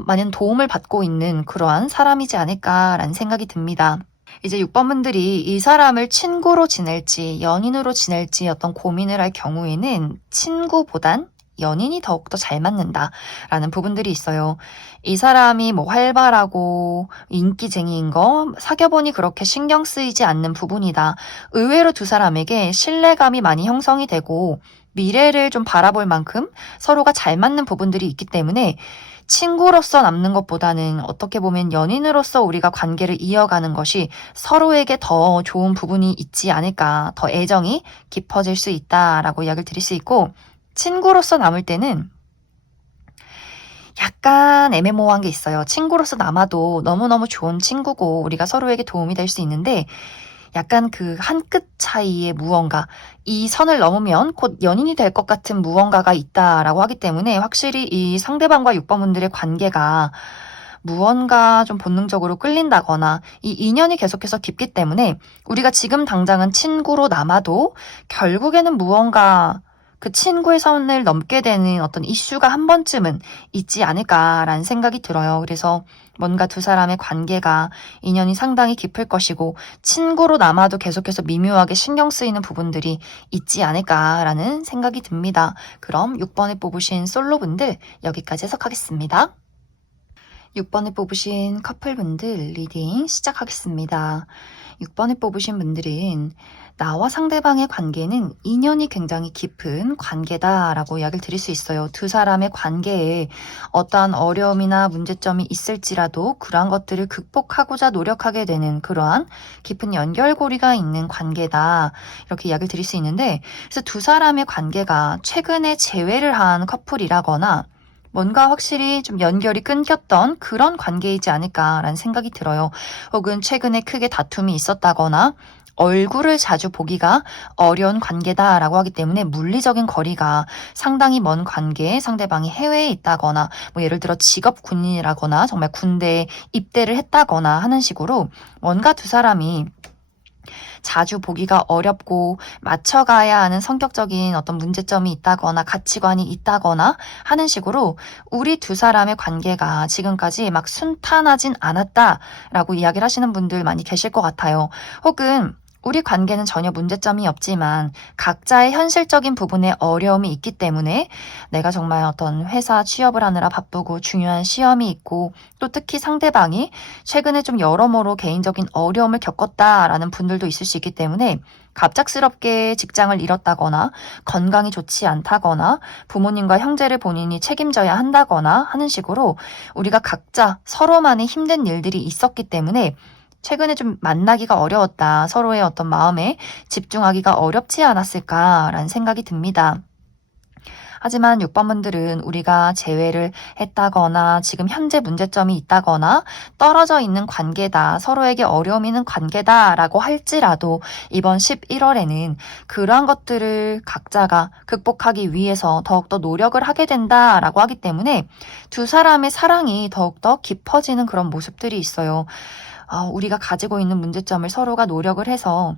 많은 도움을 받고 있는 그러한 사람이지 않을까라는 생각이 듭니다. 이제 6번 분들이 이 사람을 친구로 지낼지 연인으로 지낼지 어떤 고민을 할 경우에는 친구보단 연인이 더욱더 잘 맞는다라는 부분들이 있어요. 이 사람이 뭐 활발하고 인기쟁이인 거 사귀어보니 그렇게 신경 쓰이지 않는 부분이다. 의외로 두 사람에게 신뢰감이 많이 형성이 되고 미래를 좀 바라볼 만큼 서로가 잘 맞는 부분들이 있기 때문에 친구로서 남는 것보다는 어떻게 보면 연인으로서 우리가 관계를 이어가는 것이 서로에게 더 좋은 부분이 있지 않을까, 더 애정이 깊어질 수 있다라고 이야기를 드릴 수 있고, 친구로서 남을 때는 약간 애매모호한 게 있어요. 친구로서 남아도 너무너무 좋은 친구고 우리가 서로에게 도움이 될 수 있는데 약간 그 한 끗 차이의 무언가, 이 선을 넘으면 곧 연인이 될 것 같은 무언가가 있다라고 하기 때문에 확실히 이 상대방과 6번 분들의 관계가 무언가 좀 본능적으로 끌린다거나 이 인연이 계속해서 깊기 때문에 우리가 지금 당장은 친구로 남아도 결국에는 무언가 그 친구의 선을 넘게 되는 어떤 이슈가 한 번쯤은 있지 않을까라는 생각이 들어요. 그래서 뭔가 두 사람의 관계가 인연이 상당히 깊을 것이고 친구로 남아도 계속해서 미묘하게 신경 쓰이는 부분들이 있지 않을까라는 생각이 듭니다. 그럼 6번에 뽑으신 솔로분들 여기까지 해석하겠습니다. 6번에 뽑으신 커플분들 리딩 시작하겠습니다. 6번에 뽑으신 분들은 나와 상대방의 관계는 인연이 굉장히 깊은 관계다라고 이야기를 드릴 수 있어요. 두 사람의 관계에 어떠한 어려움이나 문제점이 있을지라도 그러한 것들을 극복하고자 노력하게 되는 그러한 깊은 연결고리가 있는 관계다. 이렇게 이야기를 드릴 수 있는데, 그래서 두 사람의 관계가 최근에 재회를 한 커플이라거나 뭔가 확실히 좀 연결이 끊겼던 그런 관계이지 않을까라는 생각이 들어요. 혹은 최근에 크게 다툼이 있었다거나 얼굴을 자주 보기가 어려운 관계다라고 하기 때문에 물리적인 거리가 상당히 먼 관계에 상대방이 해외에 있다거나 뭐 예를 들어 직업 군인이라거나 정말 군대에 입대를 했다거나 하는 식으로 뭔가 두 사람이 자주 보기가 어렵고 맞춰가야 하는 성격적인 어떤 문제점이 있다거나 가치관이 있다거나 하는 식으로 우리 두 사람의 관계가 지금까지 막 순탄하진 않았다라고 이야기를 하시는 분들 많이 계실 것 같아요. 혹은 우리 관계는 전혀 문제점이 없지만 각자의 현실적인 부분에 어려움이 있기 때문에 내가 정말 어떤 회사 취업을 하느라 바쁘고 중요한 시험이 있고 또 특히 상대방이 최근에 좀 여러모로 개인적인 어려움을 겪었다라는 분들도 있을 수 있기 때문에 갑작스럽게 직장을 잃었다거나 건강이 좋지 않다거나 부모님과 형제를 본인이 책임져야 한다거나 하는 식으로 우리가 각자 서로만의 힘든 일들이 있었기 때문에 최근에 좀 만나기가 어려웠다. 서로의 어떤 마음에 집중하기가 어렵지 않았을까라는 생각이 듭니다. 하지만 6번 분들은 우리가 재회를 했다거나 지금 현재 문제점이 있다거나 떨어져 있는 관계다, 서로에게 어려움이 있는 관계다라고 할지라도 이번 11월에는 그러한 것들을 각자가 극복하기 위해서 더욱더 노력을 하게 된다라고 하기 때문에 두 사람의 사랑이 더욱더 깊어지는 그런 모습들이 있어요. 우리가 가지고 있는 문제점을 서로가 노력을 해서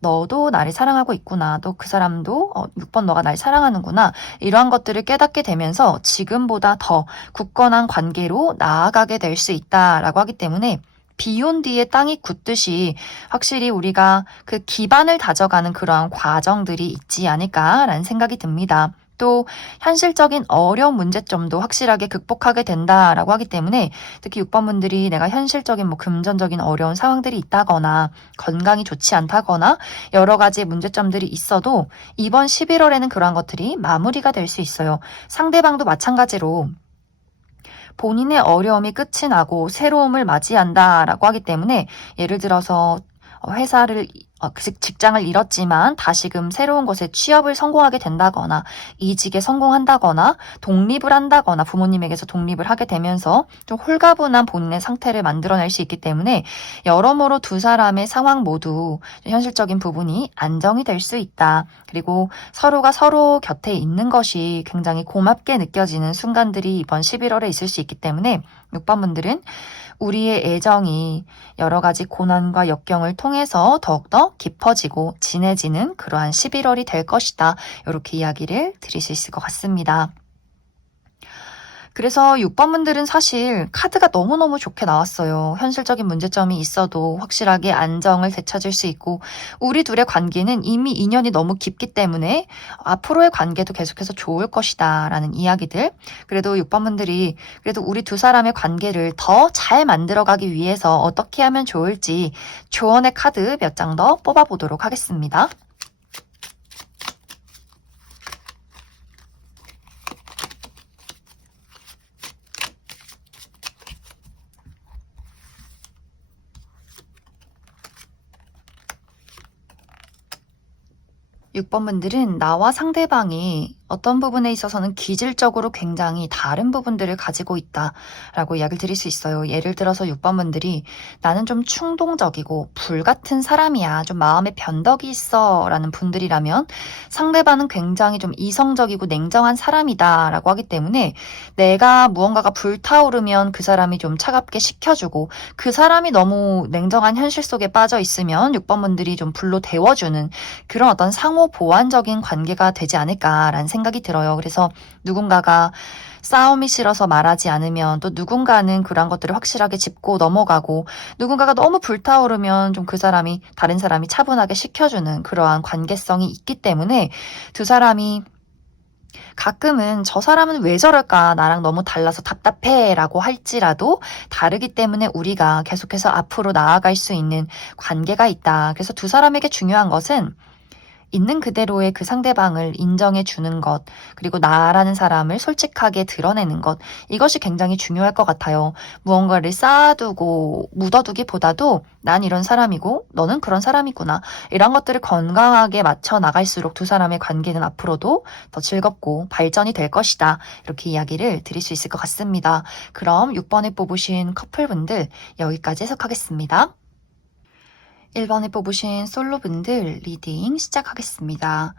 너도 나를 사랑하고 있구나. 또 그 사람도 6번 너가 날 사랑하는구나. 이러한 것들을 깨닫게 되면서 지금보다 더 굳건한 관계로 나아가게 될 수 있다라고 하기 때문에 비 온 뒤에 땅이 굳듯이 확실히 우리가 그 기반을 다져가는 그러한 과정들이 있지 않을까라는 생각이 듭니다. 또 현실적인 어려운 문제점도 확실하게 극복하게 된다라고 하기 때문에 특히 6번 분들이 내가 현실적인 뭐 금전적인 어려운 상황들이 있다거나 건강이 좋지 않다거나 여러 가지 문제점들이 있어도 이번 11월에는 그러한 것들이 마무리가 될 수 있어요. 상대방도 마찬가지로 본인의 어려움이 끝이 나고 새로움을 맞이한다라고 하기 때문에 예를 들어서 직장을 잃었지만 다시금 새로운 곳에 취업을 성공하게 된다거나 이직에 성공한다거나 독립을 한다거나 부모님에게서 독립을 하게 되면서 좀 홀가분한 본인의 상태를 만들어낼 수 있기 때문에 여러모로 두 사람의 상황 모두 현실적인 부분이 안정이 될 수 있다. 그리고 서로가 서로 곁에 있는 것이 굉장히 고맙게 느껴지는 순간들이 이번 11월에 있을 수 있기 때문에 6번 분들은 우리의 애정이 여러 가지 고난과 역경을 통해서 더욱더 깊어지고 진해지는 그러한 11월이 될 것이다. 이렇게 이야기를 드릴 수 있을 것 같습니다. 그래서 6번 분들은 사실 카드가 너무너무 좋게 나왔어요. 현실적인 문제점이 있어도 확실하게 안정을 되찾을 수 있고 우리 둘의 관계는 이미 인연이 너무 깊기 때문에 앞으로의 관계도 계속해서 좋을 것이다 라는 이야기들. 그래도 6번 분들이 그래도 우리 두 사람의 관계를 더 잘 만들어가기 위해서 어떻게 하면 좋을지 조언의 카드 몇 장 더 뽑아보도록 하겠습니다. 6번 분들은 나와 상대방이 어떤 부분에 있어서는 기질적으로 굉장히 다른 부분들을 가지고 있다라고 이야기를 드릴 수 있어요. 예를 들어서 6번 분들이 나는 좀 충동적이고 불같은 사람이야. 좀 마음에 변덕이 있어 라는 분들이라면 상대방은 굉장히 좀 이성적이고 냉정한 사람이다라고 하기 때문에 내가 무언가가 불타오르면 그 사람이 좀 차갑게 식혀주고 그 사람이 너무 냉정한 현실 속에 빠져 있으면 6번 분들이 좀 불로 데워주는 그런 어떤 상호 보완적인 관계가 되지 않을까라는 생각이 들어요. 그래서 누군가가 싸움이 싫어서 말하지 않으면 또 누군가는 그런 것들을 확실하게 짚고 넘어가고 누군가가 너무 불타오르면 좀 그 사람이 다른 사람이 차분하게 식혀주는 그러한 관계성이 있기 때문에 두 사람이 가끔은 저 사람은 왜 저럴까 나랑 너무 달라서 답답해 라고 할지라도 다르기 때문에 우리가 계속해서 앞으로 나아갈 수 있는 관계가 있다. 그래서 두 사람에게 중요한 것은 있는 그대로의 그 상대방을 인정해 주는 것, 그리고 나라는 사람을 솔직하게 드러내는 것, 이것이 굉장히 중요할 것 같아요. 무언가를 쌓아두고 묻어두기보다도 난 이런 사람이고 너는 그런 사람이구나. 이런 것들을 건강하게 맞춰 나갈수록 두 사람의 관계는 앞으로도 더 즐겁고 발전이 될 것이다. 이렇게 이야기를 드릴 수 있을 것 같습니다. 그럼 6번을 뽑으신 커플분들 여기까지 해석하겠습니다. 1번에 뽑으신 솔로분들 리딩 시작하겠습니다.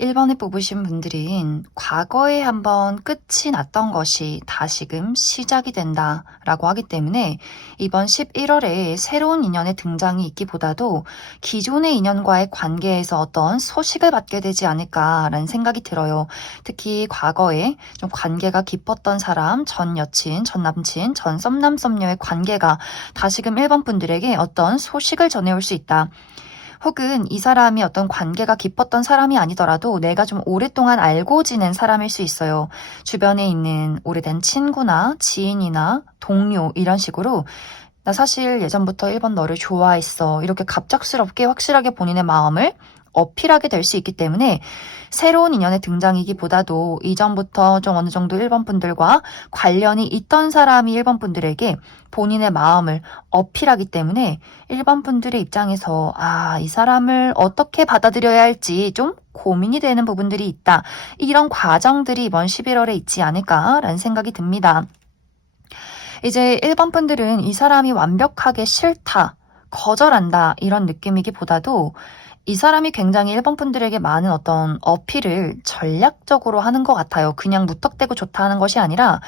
1번에 뽑으신 분들은 과거에 한번 끝이 났던 것이 다시금 시작이 된다 라고 하기 때문에 이번 11월에 새로운 인연의 등장이 있기보다도 기존의 인연과의 관계에서 어떤 소식을 받게 되지 않을까라는 생각이 들어요. 특히 과거에 좀 관계가 깊었던 사람, 전 여친, 전 남친, 전 썸남 썸녀의 관계가 다시금 1번 분들에게 어떤 소식을 전해올 수 있다. 혹은 이 사람이 어떤 관계가 깊었던 사람이 아니더라도 내가 좀 오랫동안 알고 지낸 사람일 수 있어요. 주변에 있는 오래된 친구나 지인이나 동료 이런 식으로 나 사실 예전부터 1번 너를 좋아했어. 이렇게 갑작스럽게 확실하게 본인의 마음을 어필하게 될 수 있기 때문에 새로운 인연의 등장이기보다도 이전부터 좀 어느 정도 1번 분들과 관련이 있던 사람이 1번 분들에게 본인의 마음을 어필하기 때문에 1번 분들의 입장에서 이 사람을 어떻게 받아들여야 할지 좀 고민이 되는 부분들이 있다. 이런 과정들이 이번 11월에 있지 않을까라는 생각이 듭니다. 이제 1번 분들은 이 사람이 완벽하게 싫다, 거절한다 이런 느낌이기보다도 이 사람이 굉장히 1번 분들에게 많은 어떤 어필을 전략적으로 하는 것 같아요. 그냥 무턱대고 좋다 하는 것이 아니라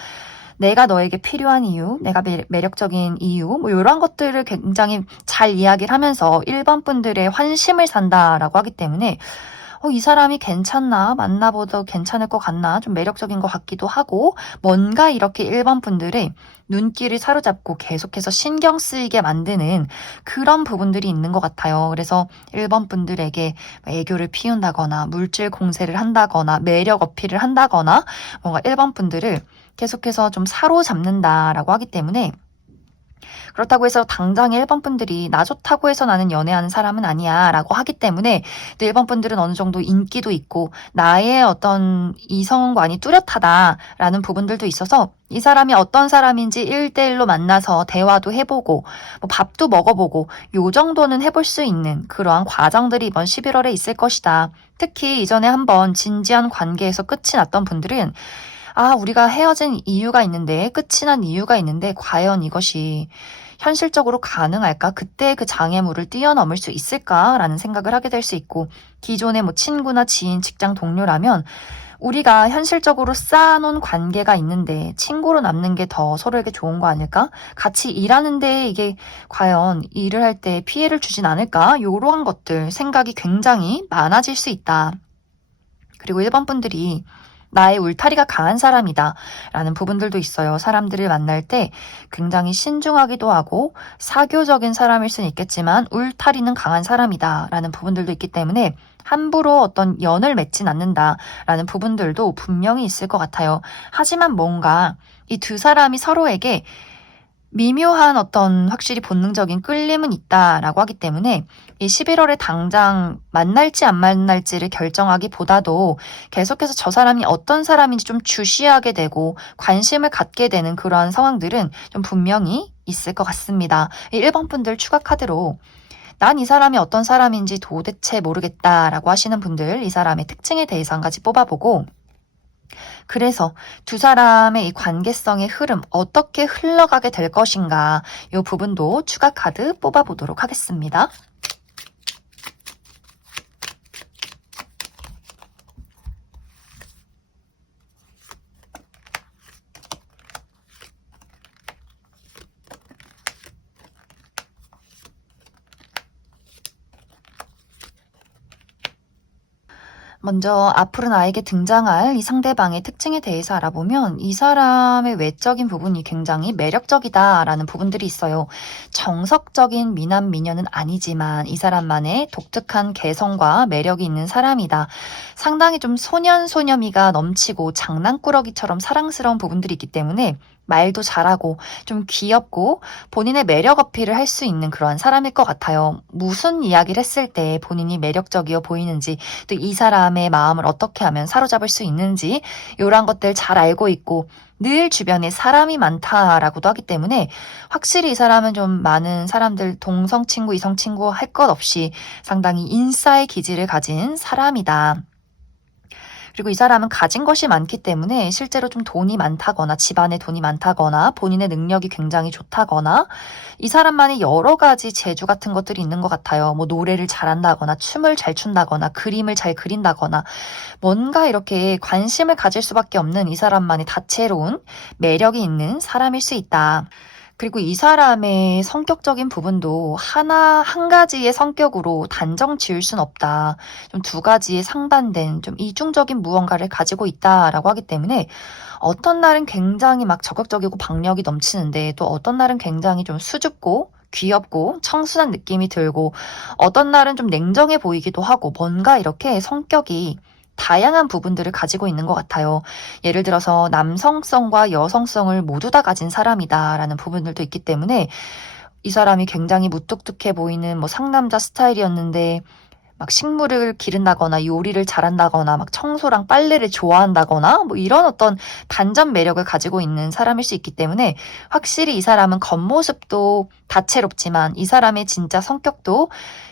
내가 너에게 필요한 이유, 내가 매력적인 이유, 뭐 이런 것들을 굉장히 잘 이야기를 하면서 1번 분들의 환심을 산다라고 하기 때문에 이 사람이 괜찮나? 만나봐도 괜찮을 것 같나? 좀 매력적인 것 같기도 하고 뭔가 이렇게 1번 분들의 눈길을 사로잡고 계속해서 신경 쓰이게 만드는 그런 부분들이 있는 것 같아요. 그래서 1번 분들에게 애교를 피운다거나 물질 공세를 한다거나 매력 어필을 한다거나 뭔가 1번 분들을 계속해서 좀 사로잡는다라고 하기 때문에 그렇다고 해서 당장 1번 분들이 나 좋다고 해서 나는 연애하는 사람은 아니야 라고 하기 때문에 또 1번 분들은 어느 정도 인기도 있고 나의 어떤 이성관이 뚜렷하다라는 부분들도 있어서 이 사람이 어떤 사람인지 1대1로 만나서 대화도 해보고 뭐 밥도 먹어보고 요 정도는 해볼 수 있는 그러한 과정들이 이번 11월에 있을 것이다. 특히 이전에 한번 진지한 관계에서 끝이 났던 분들은 우리가 헤어진 이유가 있는데, 끝이 난 이유가 있는데, 과연 이것이 현실적으로 가능할까? 그때 그 장애물을 뛰어넘을 수 있을까라는 생각을 하게 될 수 있고, 기존의 뭐 친구나 지인, 직장 동료라면, 우리가 현실적으로 쌓아놓은 관계가 있는데, 친구로 남는 게 더 서로에게 좋은 거 아닐까? 같이 일하는데 이게 과연 일을 할 때 피해를 주진 않을까? 요러한 것들, 생각이 굉장히 많아질 수 있다. 그리고 1번 분들이 나의 울타리가 강한 사람이다 라는 부분들도 있어요. 사람들을 만날 때 굉장히 신중하기도 하고 사교적인 사람일 수는 있겠지만 울타리는 강한 사람이다 라는 부분들도 있기 때문에 함부로 어떤 연을 맺진 않는다 라는 부분들도 분명히 있을 것 같아요. 하지만 뭔가 이 두 사람이 서로에게 미묘한 어떤 확실히 본능적인 끌림은 있다라고 하기 때문에 이 11월에 당장 만날지 안 만날지를 결정하기보다도 계속해서 저 사람이 어떤 사람인지 좀 주시하게 되고 관심을 갖게 되는 그러한 상황들은 좀 분명히 있을 것 같습니다. 1번 분들 추가 카드로 난 이 사람이 어떤 사람인지 도대체 모르겠다라고 하시는 분들 이 사람의 특징에 대해서 한 가지 뽑아보고 그래서 두 사람의 이 관계성의 흐름 어떻게 흘러가게 될 것인가 이 부분도 추가 카드 뽑아보도록 하겠습니다. 먼저 앞으로 나에게 등장할 이 상대방의 특징에 대해서 알아보면 이 사람의 외적인 부분이 굉장히 매력적이다라는 부분들이 있어요. 정석적인 미남 미녀는 아니지만 이 사람만의 독특한 개성과 매력이 있는 사람이다. 상당히 좀 소년소녀미가 넘치고 장난꾸러기처럼 사랑스러운 부분들이 있기 때문에 말도 잘하고 좀 귀엽고 본인의 매력 어필을 할 수 있는 그러한 사람일 것 같아요. 무슨 이야기를 했을 때 본인이 매력적이어 보이는지 또 이 사람의 마음을 어떻게 하면 사로잡을 수 있는지 이런 것들 잘 알고 있고 늘 주변에 사람이 많다라고도 하기 때문에 확실히 이 사람은 좀 많은 사람들 동성 친구, 이성 친구 할 것 없이 상당히 인싸의 기질을 가진 사람이다. 그리고 이 사람은 가진 것이 많기 때문에 실제로 좀 돈이 많다거나 집안에 돈이 많다거나 본인의 능력이 굉장히 좋다거나 이 사람만의 여러 가지 재주 같은 것들이 있는 것 같아요. 뭐 노래를 잘한다거나 춤을 잘 춘다거나 그림을 잘 그린다거나 뭔가 이렇게 관심을 가질 수밖에 없는 이 사람만의 다채로운 매력이 있는 사람일 수 있다. 그리고 이 사람의 성격적인 부분도 한 가지의 성격으로 단정 지을 순 없다. 좀 두 가지의 상반된 좀 이중적인 무언가를 가지고 있다라고 하기 때문에 어떤 날은 굉장히 막 적극적이고 박력이 넘치는데 또 어떤 날은 굉장히 좀 수줍고 귀엽고 청순한 느낌이 들고 어떤 날은 좀 냉정해 보이기도 하고 뭔가 이렇게 성격이 다양한 부분들을 가지고 있는 것 같아요. 예를 들어서 남성성과 여성성을 모두 다 가진 사람이다라는 부분들도 있기 때문에 이 사람이 굉장히 무뚝뚝해 보이는 뭐 상남자 스타일이었는데 막 식물을 기른다거나 요리를 잘한다거나 막 청소랑 빨래를 좋아한다거나 뭐 이런 어떤 반전 매력을 가지고 있는 사람일 수 있기 때문에 확실히 이 사람은 겉모습도 다채롭지만 이 사람의 진짜 성격도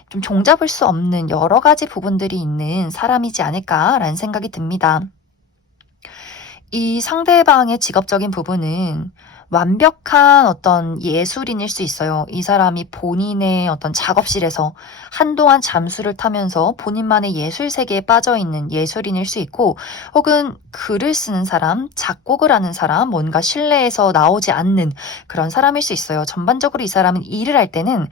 좀 종잡을 수 없는 여러 가지 부분들이 있는 사람이지 않을까라는 생각이 듭니다. 이 상대방의 직업적인 부분은 완벽한 어떤 예술인일 수 있어요. 이 사람이 본인의 어떤 작업실에서 한동안 잠수를 타면서 본인만의 예술 세계에 빠져 있는 예술인일 수 있고, 혹은 글을 쓰는 사람, 작곡을 하는 사람, 뭔가 실내에서 나오지 않는 그런 사람일 수 있어요. 전반적으로 이 사람은 일을 할 때는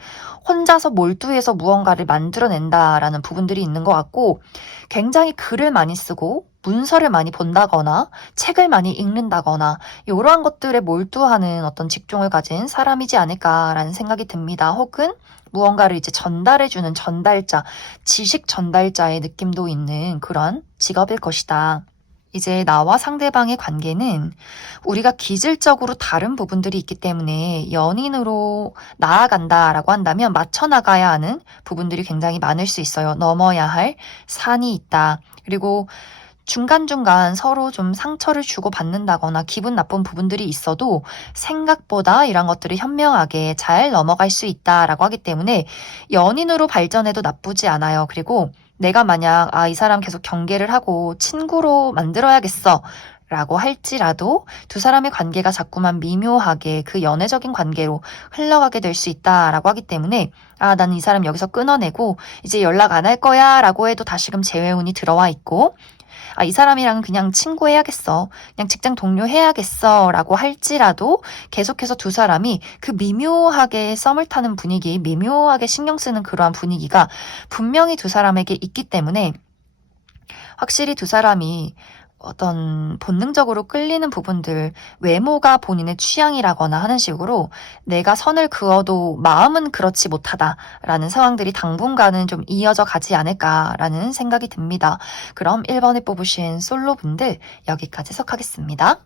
혼자서 몰두해서 무언가를 만들어낸다라는 부분들이 있는 것 같고, 굉장히 글을 많이 쓰고 문서를 많이 본다거나 책을 많이 읽는다거나 이러한 것들에 몰두하는 어떤 직종을 가진 사람이지 않을까라는 생각이 듭니다. 혹은 무언가를 이제 전달해주는 전달자, 지식 전달자의 느낌도 있는 그런 직업일 것이다. 이제 나와 상대방의 관계는 우리가 기질적으로 다른 부분들이 있기 때문에 연인으로 나아간다라고 한다면 맞춰 나가야 하는 부분들이 굉장히 많을 수 있어요. 넘어야 할 산이 있다. 그리고 중간중간 서로 좀 상처를 주고받는다거나 기분 나쁜 부분들이 있어도 생각보다 이런 것들을 현명하게 잘 넘어갈 수 있다라고 하기 때문에 연인으로 발전해도 나쁘지 않아요. 그리고 내가 만약 이 사람 계속 경계를 하고 친구로 만들어야겠어 라고 할지라도 두 사람의 관계가 자꾸만 미묘하게 그 연애적인 관계로 흘러가게 될 수 있다라고 하기 때문에 난 이 사람 여기서 끊어내고 이제 연락 안 할 거야 라고 해도 다시금 재회운이 들어와 있고 이 사람이랑은 그냥 친구해야겠어. 그냥 직장 동료 해야겠어. 라고 할지라도 계속해서 두 사람이 그 미묘하게 썸을 타는 분위기, 미묘하게 신경 쓰는 그러한 분위기가 분명히 두 사람에게 있기 때문에 확실히 두 사람이 어떤 본능적으로 끌리는 부분들, 외모가 본인의 취향이라거나 하는 식으로 내가 선을 그어도 마음은 그렇지 못하다라는 상황들이 당분간은 좀 이어져 가지 않을까라는 생각이 듭니다. 그럼 1번에 뽑으신 솔로분들 여기까지 해석하겠습니다.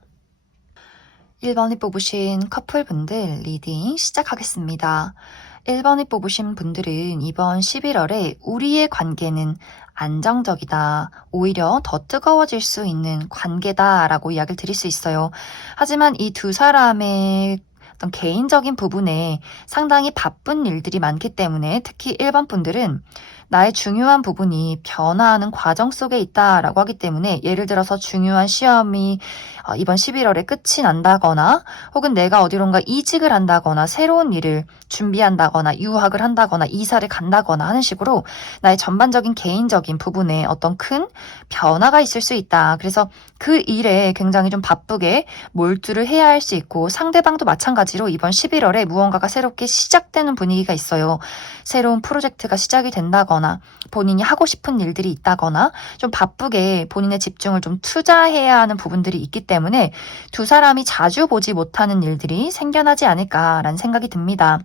1번에 뽑으신 커플분들 리딩 시작하겠습니다. 1번에 뽑으신 분들은 이번 11월에 우리의 관계는 안정적이다. 오히려 더 뜨거워질 수 있는 관계다라고 이야기를 드릴 수 있어요. 하지만 이 두 사람의 어떤 개인적인 부분에 상당히 바쁜 일들이 많기 때문에 특히 1번 분들은 나의 중요한 부분이 변화하는 과정 속에 있다라고 하기 때문에 예를 들어서 중요한 시험이 이번 11월에 끝이 난다거나 혹은 내가 어디론가 이직을 한다거나 새로운 일을 준비한다거나 유학을 한다거나 이사를 간다거나 하는 식으로 나의 전반적인 개인적인 부분에 어떤 큰 변화가 있을 수 있다. 그래서 그 일에 굉장히 좀 바쁘게 몰두를 해야 할 수 있고 상대방도 마찬가지로 이번 11월에 무언가가 새롭게 시작되는 분위기가 있어요. 새로운 프로젝트가 시작이 된다거나 본인이 하고 싶은 일들이 있다거나 좀 바쁘게 본인의 집중을 좀 투자해야 하는 부분들이 있기 때문에 두 사람이 자주 보지 못하는 일들이 생겨나지 않을까라는 생각이 듭니다.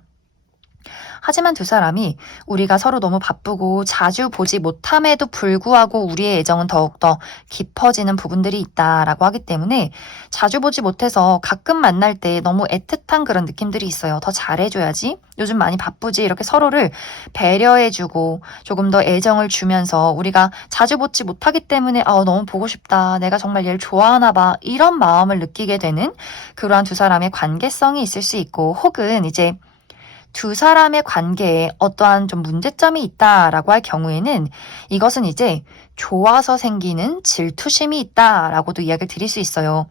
하지만 두 사람이 우리가 서로 너무 바쁘고 자주 보지 못함에도 불구하고 우리의 애정은 더욱더 깊어지는 부분들이 있다라고 하기 때문에 자주 보지 못해서 가끔 만날 때 너무 애틋한 그런 느낌들이 있어요. 더 잘해줘야지. 요즘 많이 바쁘지. 이렇게 서로를 배려해주고 조금 더 애정을 주면서 우리가 자주 보지 못하기 때문에 너무 보고 싶다. 내가 정말 얘를 좋아하나 봐. 이런 마음을 느끼게 되는 그러한 두 사람의 관계성이 있을 수 있고 혹은 이제 두 사람의 관계에 어떠한 좀 문제점이 있다라고 할 경우에는 이것은 이제 좋아서 생기는 질투심이 있다라고도 이야기를 드릴 수 있어요.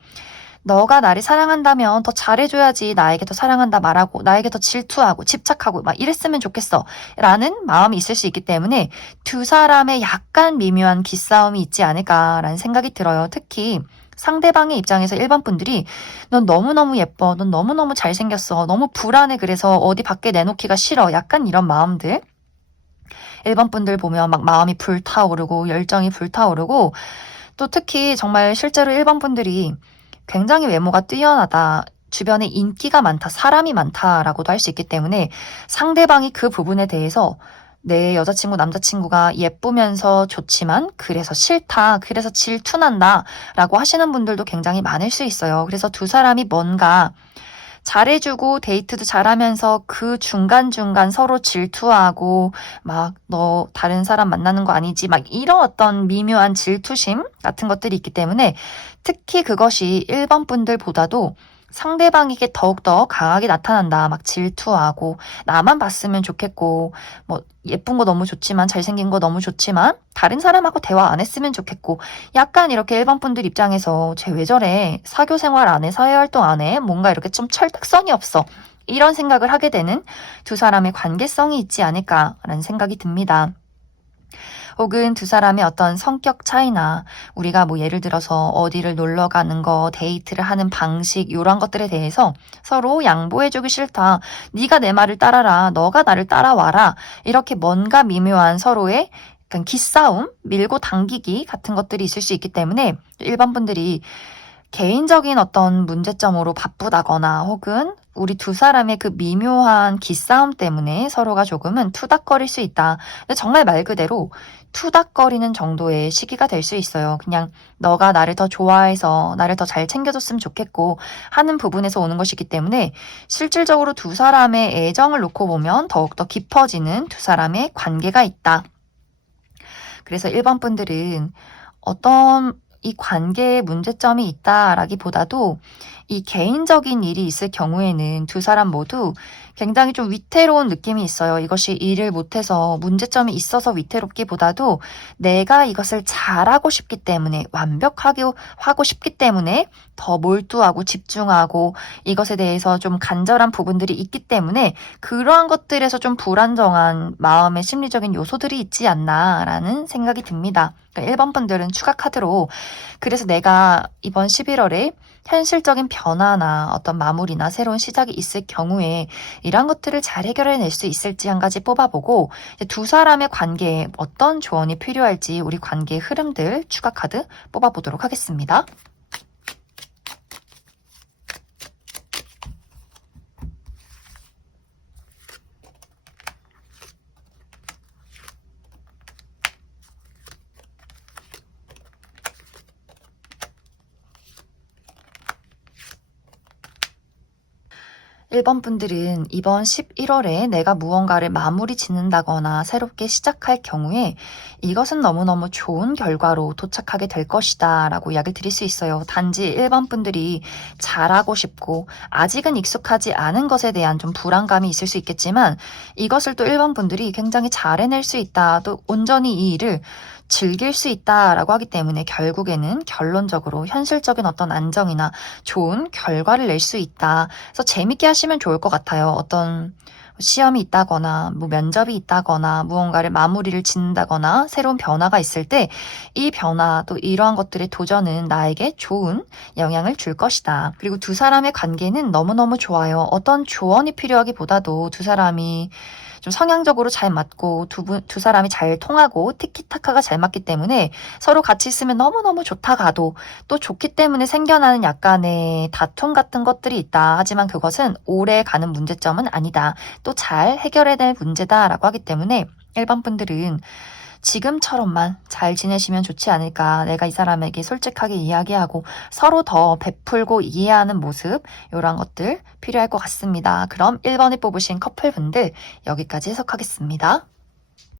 너가 나를 사랑한다면 더 잘해줘야지. 나에게 더 사랑한다 말하고 나에게 더 질투하고 집착하고 막 이랬으면 좋겠어 라는 마음이 있을 수 있기 때문에 두 사람의 약간 미묘한 기싸움이 있지 않을까라는 생각이 들어요. 특히 상대방의 입장에서 일반 분들이 넌 너무너무 예뻐, 넌 너무너무 잘생겼어, 너무 불안해, 그래서 어디 밖에 내놓기가 싫어, 약간 이런 마음들. 일반 분들 보면 막 마음이 불타오르고 열정이 불타오르고, 또 특히 정말 실제로 일반 분들이 굉장히 외모가 뛰어나다, 주변에 인기가 많다, 사람이 많다라고도 할 수 있기 때문에 상대방이 그 부분에 대해서 내 여자친구, 남자친구가 예쁘면서 좋지만 그래서 싫다, 그래서 질투난다 라고 하시는 분들도 굉장히 많을 수 있어요. 그래서 두 사람이 뭔가 잘해주고 데이트도 잘하면서 그 중간중간 서로 질투하고 막 너 다른 사람 만나는 거 아니지 막 이런 어떤 미묘한 질투심 같은 것들이 있기 때문에 특히 그것이 일반 분들보다도 상대방에게 더욱더 강하게 나타난다. 막 질투하고 나만 봤으면 좋겠고 뭐 예쁜 거 너무 좋지만 잘생긴 거 너무 좋지만 다른 사람하고 대화 안 했으면 좋겠고 약간 이렇게 일반 분들 입장에서 쟤 왜 저래? 사교 생활 안 해? 사회활동 안 해? 뭔가 이렇게 좀 철딱선이 없어. 이런 생각을 하게 되는 두 사람의 관계성이 있지 않을까라는 생각이 듭니다. 혹은 두 사람의 어떤 성격 차이나 우리가 뭐 예를 들어서 어디를 놀러 가는 거, 데이트를 하는 방식 이런 것들에 대해서 서로 양보해주기 싫다. 네가 내 말을 따라라. 너가 나를 따라와라. 이렇게 뭔가 미묘한 서로의 약간 기싸움, 밀고 당기기 같은 것들이 있을 수 있기 때문에 일반 분들이 개인적인 어떤 문제점으로 바쁘다거나 혹은 우리 두 사람의 그 미묘한 기싸움 때문에 서로가 조금은 투닥거릴 수 있다. 근데 정말 말 그대로 투닥거리는 정도의 시기가 될 수 있어요. 그냥 너가 나를 더 좋아해서 나를 더 잘 챙겨줬으면 좋겠고 하는 부분에서 오는 것이기 때문에 실질적으로 두 사람의 애정을 놓고 보면 더욱더 깊어지는 두 사람의 관계가 있다. 그래서 일반 분들은 어떤 이 관계에 문제점이 있다라기보다도 이 개인적인 일이 있을 경우에는 두 사람 모두 굉장히 좀 위태로운 느낌이 있어요. 이것이 일을 못해서 문제점이 있어서 위태롭기보다도 내가 이것을 잘하고 싶기 때문에 완벽하게 하고 싶기 때문에 더 몰두하고 집중하고 이것에 대해서 좀 간절한 부분들이 있기 때문에 그러한 것들에서 좀 불안정한 마음의 심리적인 요소들이 있지 않나라는 생각이 듭니다. 그러니까 일반 분들은 추가 카드로 그래서 내가 이번 11월에 현실적인 변화나 어떤 마무리나 새로운 시작이 있을 경우에 이런 것들을 잘 해결해낼 수 있을지 한 가지 뽑아보고 두 사람의 관계에 어떤 조언이 필요할지 우리 관계의 흐름들 추가 카드 뽑아보도록 하겠습니다. 1번 분들은 이번 11월에 내가 무언가를 마무리 짓는다거나 새롭게 시작할 경우에 이것은 너무너무 좋은 결과로 도착하게 될 것이다 라고 이야기를 드릴 수 있어요. 단지 1번 분들이 잘하고 싶고 아직은 익숙하지 않은 것에 대한 좀 불안감이 있을 수 있겠지만 이것을 또 1번 분들이 굉장히 잘 해낼 수 있다. 또 온전히 이 일을 즐길 수 있다라고 하기 때문에 결국에는 결론적으로 현실적인 어떤 안정이나 좋은 결과를 낼 수 있다. 그래서 재밌게 하시면 좋을 것 같아요. 어떤 시험이 있다거나 뭐 면접이 있다거나 무언가를 마무리를 짓는다거나 새로운 변화가 있을 때 이 변화 또 이러한 것들의 도전은 나에게 좋은 영향을 줄 것이다. 그리고 두 사람의 관계는 너무너무 좋아요. 어떤 조언이 필요하기보다도 두 사람이 좀 성향적으로 잘 맞고 두 사람이 잘 통하고 티키타카가 잘 맞기 때문에 서로 같이 있으면 너무너무 좋다 가도 또 좋기 때문에 생겨나는 약간의 다툼 같은 것들이 있다. 하지만 그것은 오래 가는 문제점은 아니다. 또 잘 해결해낼 문제다라고 하기 때문에 일반 분들은 지금처럼만 잘 지내시면 좋지 않을까. 내가 이 사람에게 솔직하게 이야기하고 서로 더 베풀고 이해하는 모습 이런 것들 필요할 것 같습니다. 그럼 1번에 뽑으신 커플분들 여기까지 해석하겠습니다.